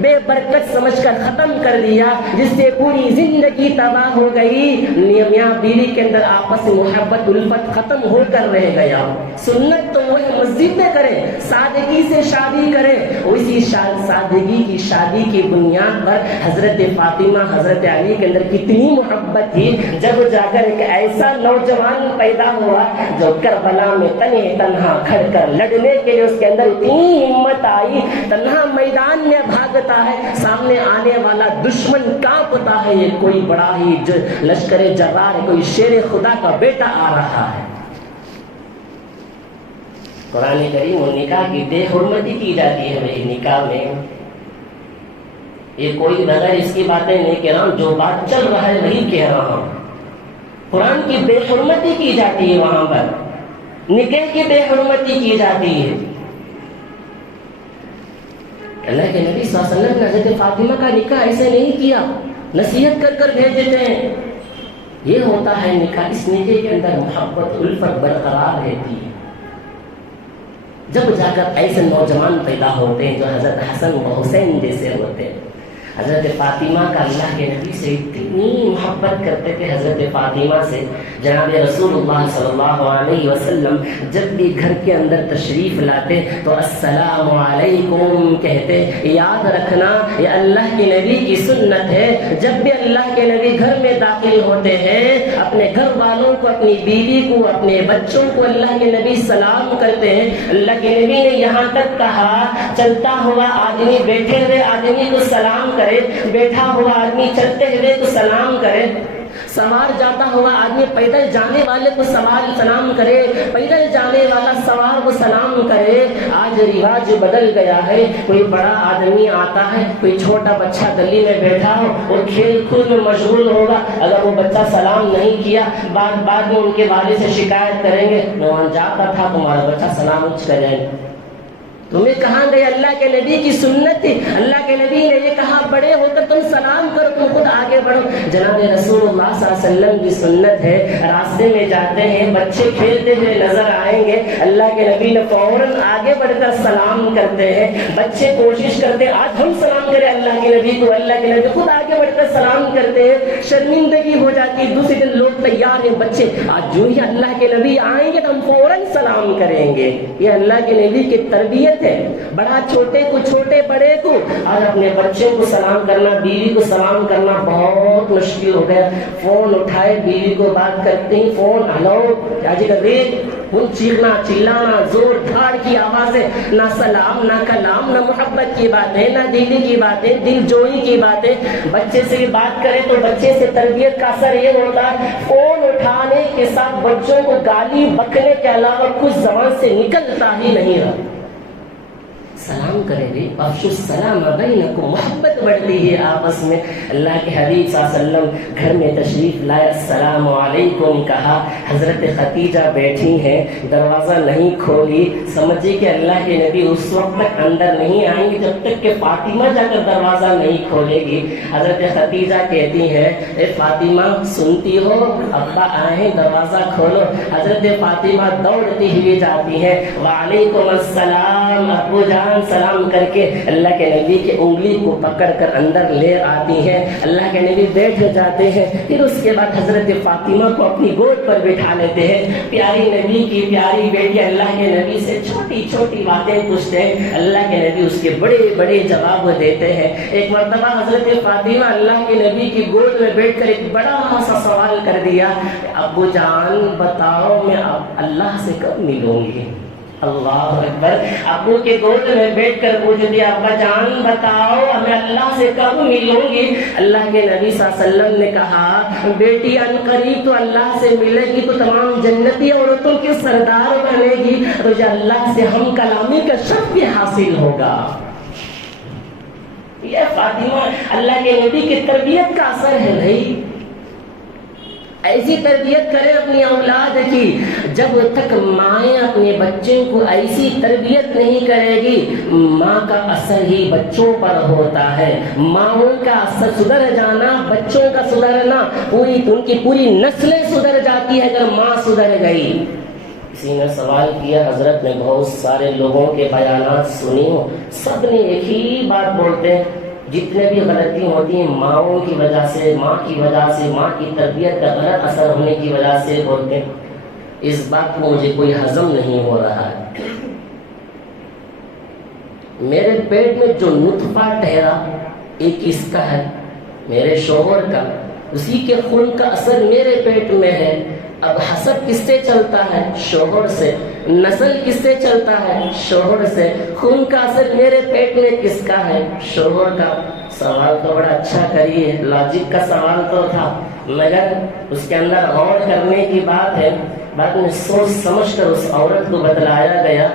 بے برکت سمجھ کر ختم کر دیا، جس سے پوری زندگی تباہ ہو گئی۔ میاں بیوی کے اندر آپس میں محبت الفت ختم ہو کر رہ گیا۔ سنت تو وہ مسجد میں کریں، سادگی سے شادی کریں، اسی سادگی کی شادی کی بنیاد پر حضرت فاطمہ حضرت علی کے اندر کتنی محبت تھی، جب جا کر ایک ایسا نوجوان پیدا ہوا جو کربلا میں تنہا کھڑ کر لڑنے کے لیے اس کے اندر اتنی ہمت آئی، تنہا میدان میں بھاگتا ہے، سامنے آنے والا دشمن کانپتا ہے، یہ کوئی بڑا ہی لشکر جرار ہے، کوئی شیر خدا کا بیٹا آ رہا ہے۔ قرآن کریم اور نکاح کی بے حرمتی کی جاتی ہے میرے نکاح میں۔ یہ کوئی بغیر اس کی باتیں نہیں کہہ رہا ہوں، جو بات چل رہا ہے وہی کہہ رہا ہوں۔ قرآن کی بے حرمتی کی جاتی ہے، وہاں پر نکاح کی بے حرمتی کی جاتی ہے۔ اللہ کے نبی صلی اللہ علیہ وسلم نے حضرت فاطمہ کا نکاح ایسے نہیں کیا، نصیحت کر کر بھیج دیتے ہیں۔ یہ ہوتا ہے نکاح، اس نکاح کے اندر محبت الفت برقرار رہتی ہے۔ جب جا کر ایسے نوجوان پیدا ہوتے ہیں جو حضرت حسن و حسین جیسے ہوتے ہیں، حضرت فاطمہ کا اللہ کے نبی سے اتنی محبت کرتے تھے حضرت فاطمہ سے، جناب رسول اللہ صلی اللہ علیہ وسلم جب بھی گھر کے اندر تشریف لاتے تو السلام علیکم کہتے۔ یاد رکھنا یہ اللہ کے نبی کی سنت ہے، جب بھی اللہ کے نبی گھر میں داخل ہوتے ہیں اپنے گھر والوں کو، اپنی بیوی کو، اپنے بچوں کو اللہ کے نبی سلام کرتے ہیں۔ اللہ کے نبی نے یہاں تک کہا چلتا ہوا آدمی بیٹھے ہوئے آدمی کو سلام کرے، بیٹھا ہوا آدمی چلتے ہوئے کو سلام کرے، سوار جاتا ہوا آدمی پیدل جانے والے کو سلام کرے، پیدل جانے والا سوار کو سلام کرے۔ آج رواج بدل گیا ہے، کوئی بڑا آدمی آتا ہے، کوئی چھوٹا بچہ گلی میں بیٹھا ہو اور کھیل کود میں مشغول ہوگا، اگر وہ بچہ سلام نہیں کیا بعد میں ان کے والد سے شکایت کریں گے، میں وہاں جاتا تھا تمہارا بچہ سلام اچھ کریں۔ تمہیں کہاں گئے؟ اللہ کے نبی کی سنت تھی، اللہ کے نبی نے یہ کہا بڑے ہو کر تم سلام کرو، تم خود آگے بڑھو۔ جناب رسول اللہ صلی اللہ علیہ وسلم کی سنت ہے، راستے میں جاتے ہیں بچے کھیلتے ہوئے نظر آئیں گے، اللہ کے نبی نے فوراً آگے بڑھ کر سلام کرتے ہیں۔ بچے کوشش کرتے ہیں آج ہم سلام کریں اللہ کے نبی کو، اللہ کے نبی خود آگے بڑھ کر سلام کرتے ہیں، شرمندگی ہو جاتی ہے۔ دوسرے دن لوگ تیار ہیں، بچے آج جو ہی اللہ کے نبی آئیں گے تو ہم فوراً سلام کریں گے۔ یہ اللہ کے نبی کی تربیت ہے، بڑا چھوٹے کو، چھوٹے بڑے کو، اور اپنے بچے کو سلام کرنا، بیوی کو سلام کرنا بہت مشکل ہو گیا۔ فون اٹھائے بیوی کو بات کرتے ہی فون ہلو کیا جی کر چیخنا چلانا، زور دھاڑ کی آوازیں، نہ سلام نہ کلام، نہ محبت کی باتیں، نہ دلی کی باتیں، دل جوئی کی باتیں۔ بچے سے بات کریں تو بچے سے تربیت کا اثر یہ ہوتا ہے فون اٹھانے کے ساتھ بچوں کو گالی بکنے کے علاوہ کچھ زبان سے نکلتا ہی نہیں رہا۔ سلام کرے گی، افشوا السلام بینکم، محبت بڑھتی ہے آپس میں۔ اللہ کے حبیب صلی اللہ علیہ وسلم گھر میں تشریف لائے، السلام علیکم کہا، حضرت خدیجہ بیٹھی ہیں، دروازہ نہیں کھولی، سمجھی کہ اللہ کے نبی اس وقت تک اندر نہیں آئیں گے جب تک کہ فاطمہ جا کر دروازہ نہیں کھولے گی۔ حضرت خدیجہ کہتی ہیں اے فاطمہ سنتی ہو ابا آئے ہیں دروازہ کھولو۔ حضرت فاطمہ دوڑتی ہوئی جاتی ہے، وعلیکم السلام ابو جان، سلام کر کے اللہ کے نبی کی انگلی کو پکڑ کر اندر لے آتی ہے۔ اللہ کے نبی بیٹھ جاتے ہیں، پھر اس کے بعد حضرت فاطمہ کو اپنی گود پر بٹھا لیتے ہیں۔ پیاری نبی کی پیاری بیٹی اللہ کے نبی سے چھوٹی چھوٹی باتیں پوچھتے ہیں، اللہ کے نبی اس کے بڑے بڑے جواب دیتے ہیں۔ ایک مرتبہ حضرت فاطمہ اللہ کے نبی کی گود میں بیٹھ کر ایک بڑا سا سوال کر دیا، ابو جان بتاؤ میں اللہ سے کب ملوں گی؟ اللہ اکبر، ابو کے گود میں بیٹھ کر پوچھ دیا ابا جان بتاؤ میں اللہ سے کب ملوں گی؟ اللہ کے نبی صلی اللہ علیہ وسلم نے کہا بیٹی عنقریب تو اللہ سے ملے گی تو تمام جنتی عورتوں کے سردار بنے گی، تجھے اللہ سے ہم کلامی کا شرف بھی حاصل ہوگا۔ یہ فاطمہ اللہ کے نبی کی تربیت کا اثر ہے بھائی، ایسی تربیت کرے اپنی اولاد کی۔ جب تک مائیں اپنے بچوں کو ایسی تربیت نہیں کرے گی، ماں کا اثر ہی بچوں پر ہوتا ہے۔ ماؤں کا اثر سدھر جانا، بچوں کا سدھرنا، ان کی پوری نسلیں سدھر جاتی ہے اگر ماں سدھر گئی۔ کسی نے سوال کیا، حضرت نے بہت سارے لوگوں کے بیانات سنی ہو، سب نے ایک ہی بات بولتے ہیں جتنے بھی غلطی ہوتی ہیں ماؤں کی وجہ سے، ماں کی وجہ سے، ماں کی تربیت کا غلط اثر ہونے کی وجہ سے بولتے ہیں۔ اس بات کو مجھے کوئی ہضم نہیں ہو رہا ہے۔ میرے پیٹ میں جو نطفہ ٹھہرا ایک کس کا ہے؟ میرے شوہر کا، اسی کے خون کا اثر میرے پیٹ میں ہے۔ اب حسب کس سے چلتا ہے؟ شوہر سے۔ نسل کس سے چلتا ہے؟ شوہر سے۔ خون کا اثر میرے پیٹ میں کس کا ہے؟ شوہر کا۔ سوال تو بڑا اچھا کریے، لاجک کا سوال تو تھا، مگر اس کے اندر غور کرنے کی بات ہے۔ بعد میں سوچ سمجھ کر اس عورت کو بتلایا گیا،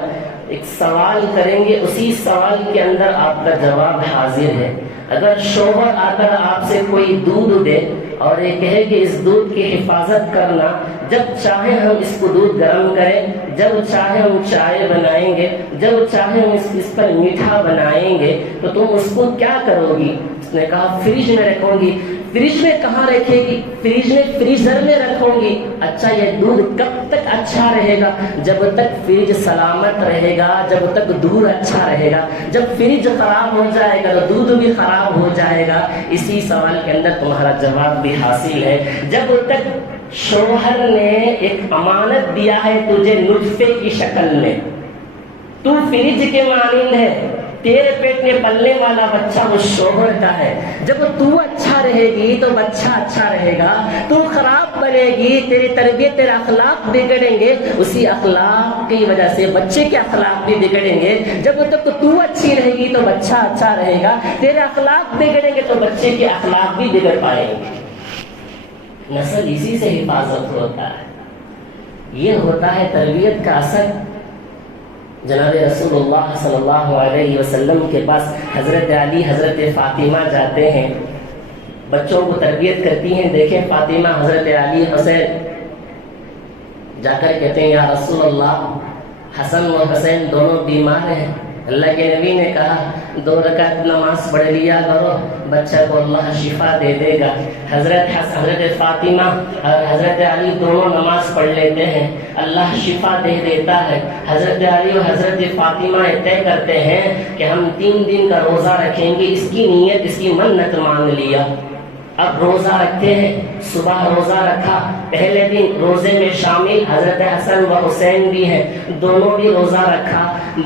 ایک سوال کریں گے، اسی سوال کے اندر آپ کا جواب حاضر ہے۔ اگر شوہر آ کر آپ سے کوئی دودھ دے اور یہ کہے کہ اس دودھ کی حفاظت کرنا، جب چاہے ہم اس کو دودھ گرم کریں، جب چاہے ہم چائے بنائیں گے، جب چاہے ہم اس پر میٹھا بنائیں گے، تو تم اس کو کیا کرو گی؟ اس نے کہا فریج میں رکھوں گی۔ فریج میں کہاں رکھے گی؟ فریج میں فریزر میں رکھوں گی. اچھا یہ دودھ کب تک اچھا رہے گا؟ جب تک فریج سلامت رہے گا، جب تک دودھ اچھا رہے گا. جب فریج خراب ہو جائے گا تو دودھ بھی خراب ہو جائے گا. اسی سوال کے اندر تمہارا جواب بھی حاصل ہے. جب تک شوہر نے ایک امانت دیا ہے تجھے نطفے کی شکل میں، تو فریج کے مانند ہے، تیرے پیٹ میں پلنے والا بچہ وہ شوہر کا ہے. جب تو اچھا رہے گی تو بچہ اچھا رہے گا. تو خراب بنے گی، تیری تربیت، تیرے اخلاق بگڑیں گے، اسی اخلاق کی وجہ سے بچے کے اخلاق بھی بگڑیں گے. جب تک تو اچھی رہے گی تو بچہ اچھا رہے گا. تیرے اخلاق بگڑیں گے تو بچے کے اخلاق بھی بگڑ پائیں گے. نسل اسی سے حفاظت ہوتا ہے. یہ ہوتا ہے تربیت کا اثر. جناب رسول اللہ صلی اللہ علیہ وسلم کے پاس حضرت علی، حضرت فاطمہ جاتے ہیں، بچوں کو تربیت کرتی ہیں. دیکھیں فاطمہ، حضرت علی، حسین جا کر کہتے ہیں یا رسول اللہ، حسن و حسین دونوں بیمار ہیں. اللہ کے نبی نے کہا 2 رکعت نماز پڑھ لیا کرو، بچہ کو اللہ شفا دے دے گا. حضرت فاطمہ اور حضرت علی دونوں نماز پڑھ لیتے ہیں، اللہ شفا دے دیتا ہے. حضرت علی اور حضرت فاطمہ طے کرتے ہیں کہ ہم 3 دن کا روزہ رکھیں گے. اس کی نیت، اس کی منت مان لیا. اب روزہ رکھتے ہیں. صبح روزہ رکھا، پہلے دن روزے میں شامل حضرت حسن و حسین بھی ہیں، دونوں بھی روزہ رکھا.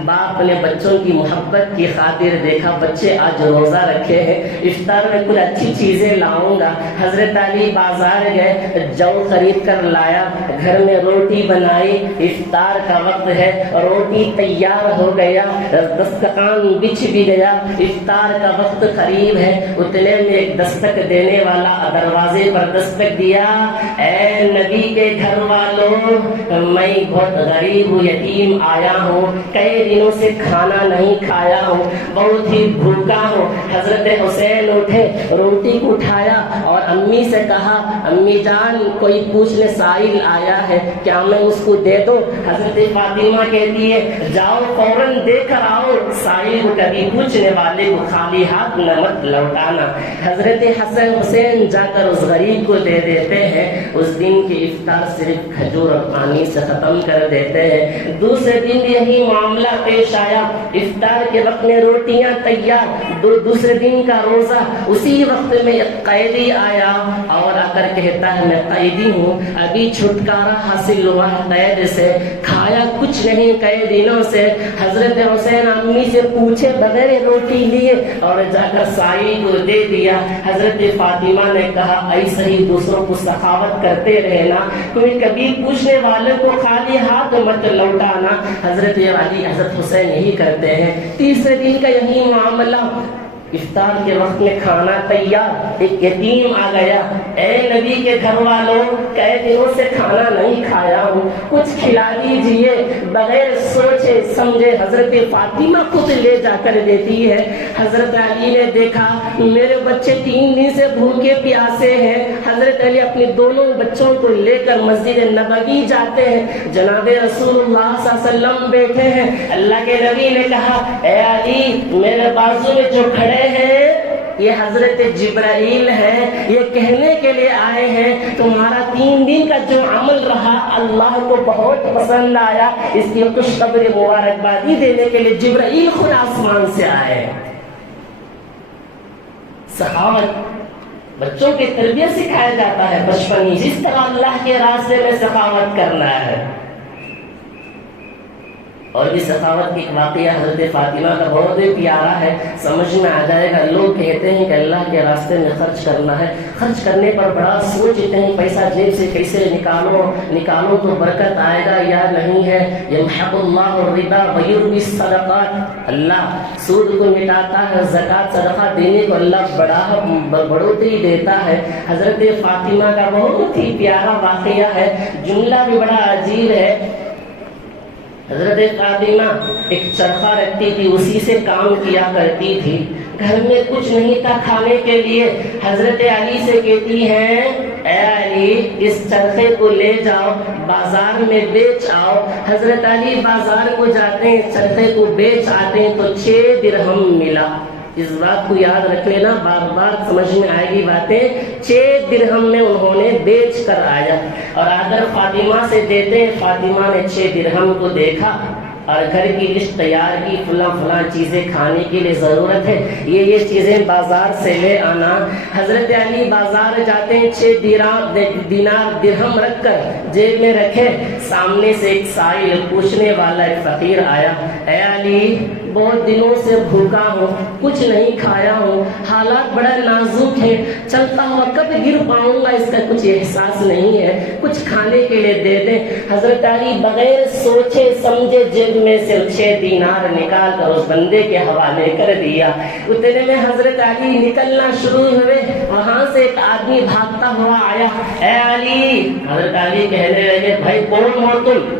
باپ نے بچوں کی محبت کی خاطر دیکھا بچے آج روزہ رکھے ہیں، افطار میں کچھ اچھی چیزیں لاؤں گا. حضرت علی بازار گئے، جو خرید کر لایا، گھر میں روٹی بنائی. افطار کا وقت ہے، روٹی تیار ہو گیا، دسترخوان بچھ بھی گیا. افطار کا وقت قریب ہے. اتنے میں ایک دستک دینے والا دروازے پر دستک دیا. اے نبی کے گھر والوں، میں بہت غریب ہوں، یتیم آیا ہوں، کئی دنوں سے کھانا نہیں کھایا ہوں، بہت ہی بھوکا ہوں. حضرت حسین اٹھے، روٹی کو اٹھایا اور امی سے کہا امی جان کوئی پوچھنے سائل آیا ہے، کیا میں اس کو دے دوں؟ حضرت فاطمہ کہتی ہے جاؤ فوراً دے کر آؤ. سائل کو، کبھی پوچھنے والے کو خالی ہاتھ نہ مت لوٹانا. حضرت حسن حسین جا کر اس غریب کو دے دیتے ہیں. اس دن کی افطار صرف کھجور اور پانی سے ختم کر دیتے ہیں. دوسرے دن یہی معاملہ پیش آیا. افطار کے وقت میں روٹیاں تیار، دوسرے دن کا روزہ. اسی وقت میں ایک قیدی آیا اور آ کر کہتا ہے میں قیدی ہوں، ابھی چھٹکارا حاصل ہوا ہے قید سے، کھایا کچھ نہیں کئی دنوں سے. حضرت حسین امی سے پوچھے بغیر روٹی لیے اور جا کر سائل کو دے دیا. حضرت فاطمہ نے کہا ایسے ہی دوسروں کو سخاوت کرتے رہنا، کوئی کبھی پوچھنے والے کو خالی ہاتھ مت لوٹانا. حضرت علی، حضرت حسین یہی کرتے ہیں. تیسرے دن کا یہی معاملہ. افطار کے وقت میں کھانا تیار، ایک یتیم آ گیا. اے نبی کے گھر والوں، کئی دنوں سے کھانا نہیں کھایا ہوں، کچھ کھلا دیجیے. بغیر سوچے سمجھے حضرت فاطمہ خود لے جا کر دیتی ہے. حضرت علی نے دیکھا میرے بچے 3 دن سے بھوکے پیاسے ہیں. حضرت علی اپنے دونوں بچوں کو لے کر مسجد نبوی جاتے ہیں. جناب رسول اللہ صلی اللہ علیہ وسلم بیٹھے ہیں. اللہ کے نبی نے کہا اے علی، میرے بازو میں جو کھڑے ہیں یہ حضرت جبرائیل ہے، یہ کہنے کے لیے آئے ہیں تمہارا 3 دن کا جو عمل رہا اللہ کو بہت پسند آیا. اس کی خوشخبری مبارکبادی دینے کے لیے جبرائیل خود آسمان سے آئے. سخاوت بچوں کی تربیت سکھایا جاتا ہے بچپن ہی، جس طرح اللہ کے راستے میں سخاوت کرنا ہے. اور بھی سخاوت کی واقعہ حضرت فاطمہ کا بہت ہی پیارا ہے، سمجھ میں آ جائے گا. لوگ کہتے ہیں کہ اللہ کے راستے میں خرچ کرنا ہے، خرچ کرنے پر بڑا سوچتے ہیں پیسہ جیب سے کیسے نکالو تو برکت آئے گا یا نہیں ہے. یمحق اللہ الربا ویربی الصدقات، اللہ سود کو مٹاتا ہے، زکوٰۃ صدقہ دینے کو اللہ بڑھوتری دیتا ہے. حضرت فاطمہ کا بہت ہی پیارا واقعہ ہے، جملہ بھی بڑا عجیب ہے. حضرت فاطمہ ایک چرخہ رکھتی تھی، اسی سے کام کیا کرتی تھی. گھر میں کچھ نہیں تھا کھانے کے لیے. حضرت علی سے کہتی ہیں اے علی اس چرخے کو لے جاؤ بازار میں بیچ آؤ. حضرت علی بازار کو جاتے ہیں، چرخے کو بیچ آتے ہیں تو 6 درہم ملا. اس بات کو یاد رکھ لینا، بار بار سمجھ میں آئے گی باتیں۔ 6 درہم میں انہوں نے بیچ کر آیا اور آدر فاطمہ سے دیتے ہیں۔ فاطمہ نے 6 درہم کو دیکھا اور گھر کی لسٹ تیار کی، فلاں چیزیں کھانے کے لیے ضرورت ہے، یہ چیزیں بازار سے لے آنا۔ حضرت علی بازار جاتے ہیں، 6 دینار درہم رکھ کر جیب میں رکھے، سامنے سے ایک سائل پوچھنے والا ایک فقیر آیا، اے علی بہت دنوں سے بھوکا ہوں، کچھ نہیں کھایا ہوں، حالات بڑا نازک ہے، چلتا ہوا کب گر پاؤں گا اس کا کچھ احساس نہیں ہے، کچھ کھانے کے لیے دے دیں۔ حضرت علی بغیر سوچے سمجھے جیب میں سے 6 دینار نکال کر اس بندے کے حوالے کر دیا۔ اتنے میں حضرت علی نکلنا شروع ہوئے، وہاں سے ایک آدمی بھاگتا ہوا آیا، اے علی، حضرت علی کہنے لگے بھائی کون ہو تم؟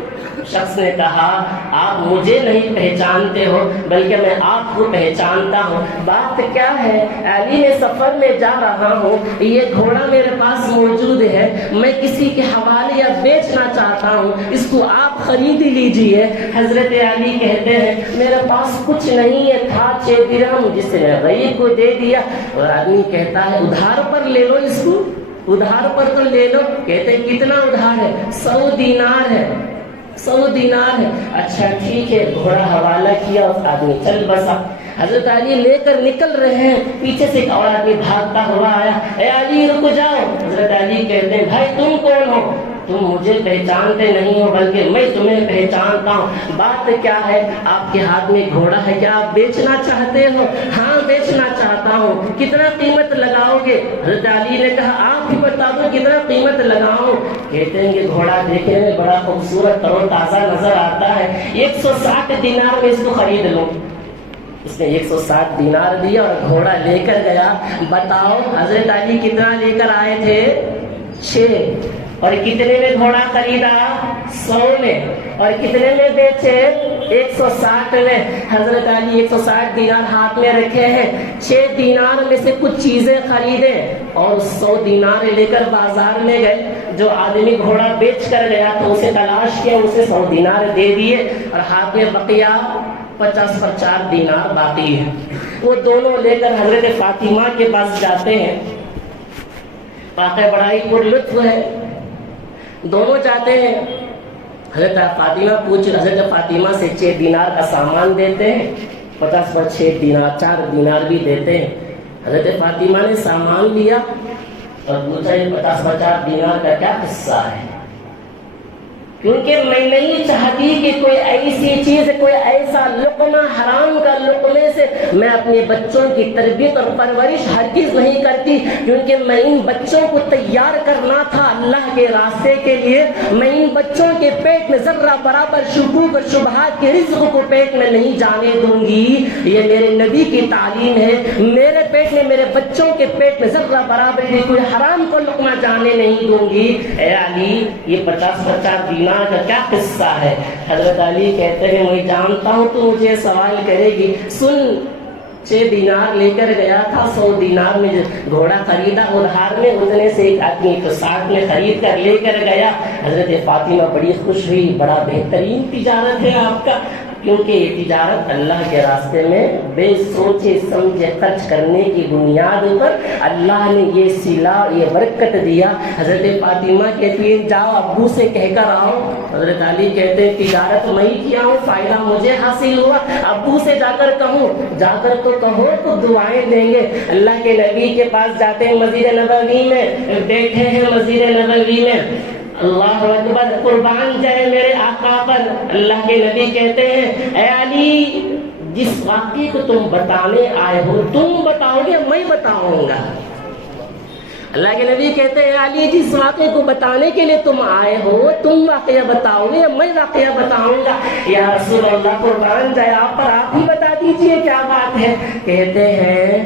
شخص نے کہا آپ مجھے نہیں پہچانتے ہو بلکہ میں آپ کو پہچانتا ہوں، بات کیا ہے؟ علی میں سفر میں جا رہا ہوں، یہ گھوڑا میرے پاس موجود ہے، میں کسی کے حوالے یا بیچنا چاہتا ہوں، اس کو آپ خرید لیجئے۔ حضرت علی کہتے ہیں میرے پاس کچھ نہیں ہے، تھا 6 درہم جس سے میں غریب کو دے دیا۔ اور آدمی کہتا ہے ادھار پر لے لو اس کو، ادھار پر تو لے لو۔ کہتے ہیں کتنا ادھار ہے؟ 100 دینار ہے، 100 دینار ہے۔ اچھا ٹھیک ہے، گھوڑا حوالہ کیا، اس آدمی چل بسا۔ حضرت علی لے کر نکل رہے ہیں، پیچھے سے ایک اور آدمی بھاگتا ہوا آیا، اے علی رک جاؤ۔ حضرت علی کہتے ہیں بھائی تم کون ہو؟ تم مجھے پہچانتے نہیں ہو بلکہ میں تمہیں پہچانتا ہوں، بات کیا ہے؟ آپ کے ہاتھ میں گھوڑا ہے، کیا آپ بیچنا چاہتے ہو؟ ہاں بیچنا چاہتا ہوں، کتنا قیمت لگاؤ گے؟ حضرت علی نے کہا آپ ہی بتا دو کتنا قیمت لگاؤں۔ کہتے ہیں کہ گھوڑا دیکھنے میں بڑا خوبصورت تر و تازہ نظر آتا ہے، 160 دینار میں اس کو خرید لو۔ اس نے 160 دینار دیا اور گھوڑا لے کر گیا۔ بتاؤ حضرت علی کتنا لے کر آئے تھے؟ 6۔ اور کتنے میں گھوڑا خریدا؟ 100 میں۔ اور کتنے میں بیچے؟ 160 میں۔ حضرت علی 160 دینار ہاتھ میں رکھے ہیں، 6 دینار میں سے کچھ چیزیں خریدے اور 100 دینار لے کر بازار میں گئے۔ جو آدمی گھوڑا بیچ کر گیا تو اسے تلاش کیا، اسے 100 دینار دے دیے اور ہاتھ میں بقیہ 50 پر 4 دینار باقی ہے۔ وہ دونوں لے کر حضرت فاطمہ کے پاس جاتے ہیں۔ واقعہ بڑا ہی پرلطف ہے، دونوں جاتے ہیں، حضرت فاطمہ سے 6 دینار کا سامان دیتے ہیں، 50 پر 6 دینار 4 دینار بھی دیتے ہیں۔ حضرت فاطمہ نے سامان لیا اور پوچھا یہ 50 پر 4 دینار کا کیا قصہ ہے؟ کیونکہ میں نہیں چاہتی کہ کوئی ایسی چیز، کوئی ایسا لقمہ حرام کا لقمے سے میں اپنے بچوں کی تربیت اور پرورش ہرگز نہیں کرتی، کیونکہ میں ان بچوں کو تیار کرنا تھا اللہ کے راستے کے لیے۔ میں ان بچوں کے پیٹ میں ذرہ برابر شکوک اور شبہات کے رزق کو پیٹ میں نہیں جانے دوں گی۔ یہ میرے نبی کی تعلیم ہے، میرے پیٹ میں، میرے بچوں کے پیٹ میں ذرہ برابر بھی کوئی حرام کو لقمہ جانے نہیں دوں گی۔ اے علی یہ 50 پر 4 دینار کا کیا قصہ ہے؟ حضرت علی کہتے ہیں میں جانتا ہوں تو مجھے سوال کرے گی، سن 6 دینار لے کر گیا تھا، 100 دینار میں گھوڑا خریدا ادھار میں، اتنے سے ایک آدمی 160 میں خرید کر لے کر گیا۔ حضرت فاطمہ بڑی خوش ہوئی، بڑا بہترین تجارت ہے آپ کا، کیونکہ یہ تجارت اللہ کے راستے میں بے سوچے سمجھے خرچ کرنے کی بنیاد پر اللہ نے یہ صلہ، یہ برکت دیا۔ حضرت فاطمہ کہتی ہے جاؤ ابو سے کہہ کر آؤ۔ حضرت علی کہتے ہیں تجارت میں ہی کیا ہوں، فائدہ مجھے حاصل ہوا، ابو سے جا کر کہوں؟ جا کر تو کہو تو دعائیں دیں گے۔ اللہ کے نبی کے پاس جاتے ہیں، مسجد نبوی میں بیٹھے ہیں، مسجد نبوی میں، اللہ اکبر، قربان جائے میرے آقا پر۔ اللہ کے نبی کہتے ہیں اے علی جس واقعے کو تم بتانے آئے ہو تم بتاؤ گے میں بتاؤں گا۔ اللہ کے نبی کہتے ہیں علی جس واقعے کو بتانے کے لیے تم آئے ہو تم واقعہ بتاؤ گے میں واقعہ بتاؤں گا۔ یا رسول اللہ قربان جائے آپ پر، آپ ہی بتا دیجئے کیا بات ہے۔ کہتے ہیں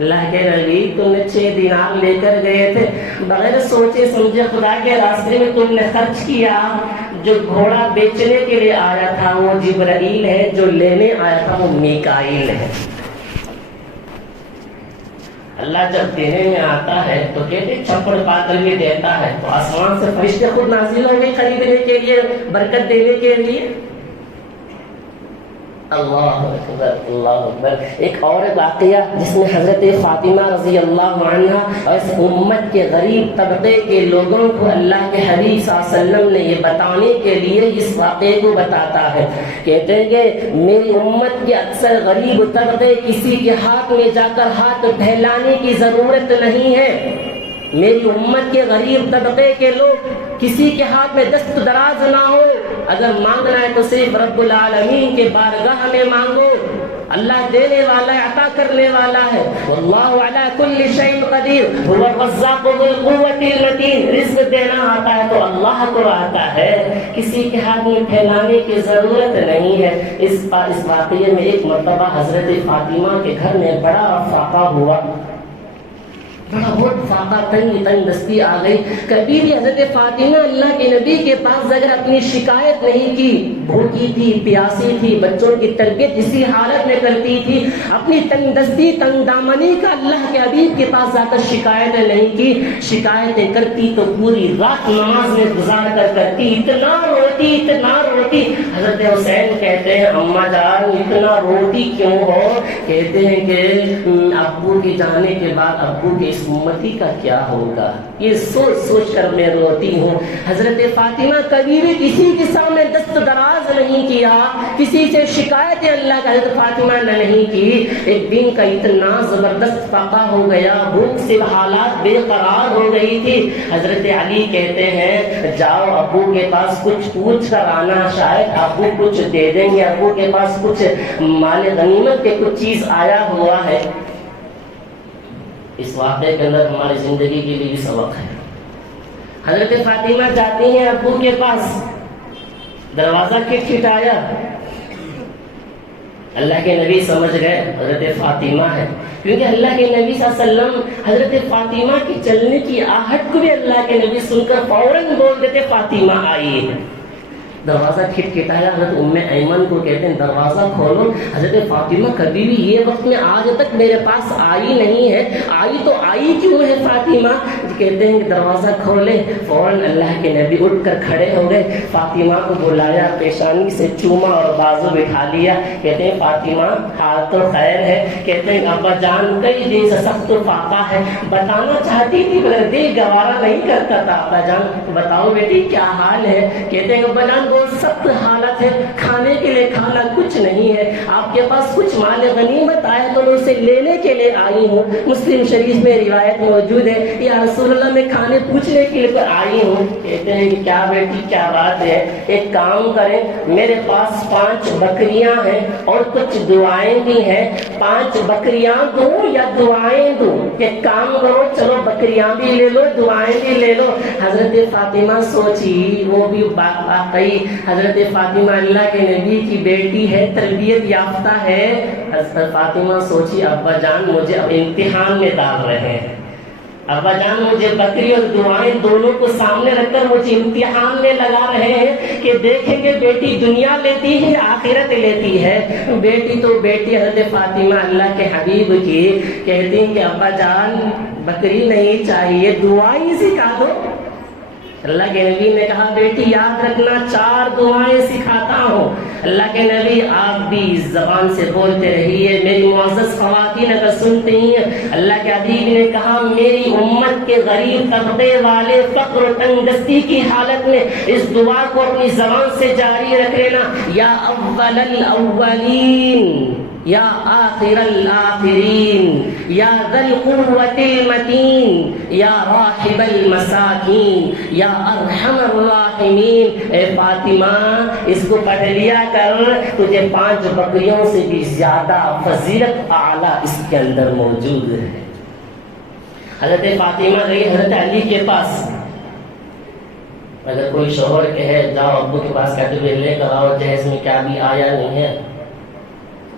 اللہ کے نبی تم نے 6 دینار لے کر گئے تھے، بغیر سوچے سمجھے خدا کے راستے میں تم نے خرچ کیا۔ جو گھوڑا بیچنے کے لیے آیا تھا وہ جبرائیل ہے، جو لینے آیا تھا وہ میکائیل ہے۔ اللہ جب دینے میں آتا ہے تو کہتے چھپڑ پاتر بھی دیتا ہے، تو آسمان سے فرشتے خود نازل ہوں گے خریدنے کے لیے، برکت دینے کے لیے۔ اللہ اکبر اللہ اکبر۔ ایک اور واقعہ جس میں حضرت فاطمہ رضی اللہ عنہا اور اس امت کے غریب طبقے کے لوگوں کو اللہ کے حبیب صلی اللہ علیہ وسلم نے یہ بتانے کے لیے اس واقعے کو بتاتا ہے۔ کہتے ہیں کہ میری امت کے اکثر غریب طبقے کسی کے ہاتھ میں جا کر ہاتھ پھیلانے کی ضرورت نہیں ہے۔ میری امت کے غریب طبقے کے لوگ کسی کے ہاتھ میں دست دراز نہ ہو، اگر مانگنا ہے تو صرف رب العالمین کے بارگاہ میں مانگو۔ اللہ دینے والا ہے، عطا کرنے والا ہے۔ واللہ علی کل شیء قدیر، هو الرزاق ذو القوة المتین۔ رزق دینا آتا ہے تو اللہ کو آتا ہے، کسی کے ہاتھ میں پھیلانے کی ضرورت نہیں ہے۔ اس واقعے میں ایک مرتبہ حضرت فاطمہ کے گھر میں بڑا فاقہ ہوا، بڑا بہت فاقہ، تنگ دستی آ گئی۔ کبھی بھی حضرت فاطمہ اللہ کے نبی کے پاس اگر اپنی شکایت نہیں کی، بھوکی تھی، پیاسی تھی، بچوں کی تربیت اسی حالت میں کرتی تھی، اپنی تنگ دستی تنگ دامنی کا اللہ کے حبیب کے پاس جا کر شکایتیں نہیں کی، شکایتیں کرتی تو پوری رات نماز میں گزار کر کرتی، اتنا روتی۔ حضرت حسین کہتے ہیں اماں جان اتنا روتی کیوں ہو؟ کہتے ہیں کہ ابو کے جانے کے بعد ابو کے اس امتی کا کیا ہوگا، یہ سوچ سوچ کر میں روتی ہوں۔ حضرت فاطمہ کبھی بھی کسی کے سامنے دست دراز نہیں کیا، کسی سے شکایتیں اللہ کا حضرت فاطمہ نے نہیں کی۔ ایک دن کا اتنا زبردست فاقہ ہو گیا، بھوک سے حالات بے قرار ہو گئی تھی۔ حضرت علی کہتے ہیں جاؤ ابو کے پاس کچھ پوچھ کر آنا، شاید ابو کچھ دے دیں گے، ابو کے پاس کچھ مال غنیمت کے کچھ چیز آیا ہوا ہے۔ اس واقعے کے اندر ہماری زندگی کے لیے بھی سبق ہے۔ حضرت فاطمہ جاتی ہیں ابو کے پاس، دروازہ کھٹکھٹایا، اللہ کے نبی سمجھ گئے حضرت فاطمہ ہے، کیونکہ اللہ کے نبی صلی اللہ علیہ وسلم حضرت فاطمہ کی چلنے کی آہٹ کو بھی اللہ کے نبی سن کر فوراً بول دیتے فاطمہ آئی ہے۔ دروازہ کھٹکھٹایا، حضرت ام ایمن کو کہتے ہیں دروازہ کھولو۔ حضرت فاطمہ کبھی بھی یہ وقت میں آج تک میرے پاس آئی نہیں ہے، آئی تو آئی کیوں ہے فاطمہ؟ کہتے ہیں کہ دروازہ کھولے، فوراً اللہ کے نبی اٹھ کر کھڑے ہو گئے، فاطمہ کو بلایا، پیشانی سے چوما اور بازو بٹھا لیا۔ کہتے ہیں فاطمہ حال تو خیر ہے؟ کہتے ہیں ابا جان کئی دن سے سخت فاقہ ہے، بتانا چاہتی تھی مگر دل گوارا نہیں کرتا تھا۔ ابا جان بتاؤ بیٹی کیا حال ہے؟ کہتے ہیں ابا جان سخت حالت ہے، کھانے کے لیے کھانا کچھ نہیں ہے، آپ کے پاس کچھ مال غنیمت آیا تو میں اسے لینے کے لیے آئی ہوں۔ مسلم شریف میں روایت موجود ہے یا رسول اللہ میں کھانے پوچھنے کے لیے آئی ہوں۔ کہتے ہیں کہ کیا بیٹی کیا بات ہے؟ ایک کام کریں، میرے پاس 5 بکریاں ہیں اور کچھ دعائیں بھی ہیں، 5 بکریاں دوں یا دعائیں دوں؟ ایک کام کرو چلو بکریاں بھی لے لو دعائیں بھی لے لو۔ حضرت فاطمہ سوچی، وہ بھی واقعی حضرت فاطمہ اللہ کے نبی کی بیٹی ہے، تربیت یافتہ ہے۔ حضرت فاطمہ سوچی ابا جان مجھے اب امتحان میں ڈال رہے ہیں، ابا جان مجھے بکری اور دعائیں دونوں کو سامنے رکھ کر مجھے امتحان میں لگا رہے ہیں کہ دیکھیں گے بیٹی دنیا لیتی ہے آخرت لیتی ہے۔ بیٹی تو بیٹی حضرت فاطمہ اللہ کے حبیب کی، کہتی ہیں کہ ابا جان بکری نہیں چاہیے، دعائیں سکھا دو۔ اللہ کے نبی نے کہا بیٹی یاد رکھنا 4 دعائیں سکھاتا ہوں۔ اللہ کے نبی آپ بھی زبان سے بولتے رہیے، میری معزز خواتین اگر سنتے ہیں، اللہ کے حبیب نے کہا میری امت کے غریب طبقے والے فقر و تنگ دستی کی حالت میں اس دعا کو اپنی زبان سے جاری رکھ لینا، یا اول الاولین یا آخر الآخرین یا ذی القوة المتین یا راحب المساکین یا ارحم الراحمین۔ اے فاطمہ اس کو پڑھ لیا کر، تجھے 5 بکریوں سے بھی زیادہ فضیلت اعلیٰ اس کے اندر موجود ہے۔ حضرت فاطمہ گئی حضرت علی کے پاس، اگر کوئی شوہر کہے جاؤ ابو کے پاس کہتے ہوئے لے کر آؤ جہیز میں کیا بھی آیا نہیں ہے،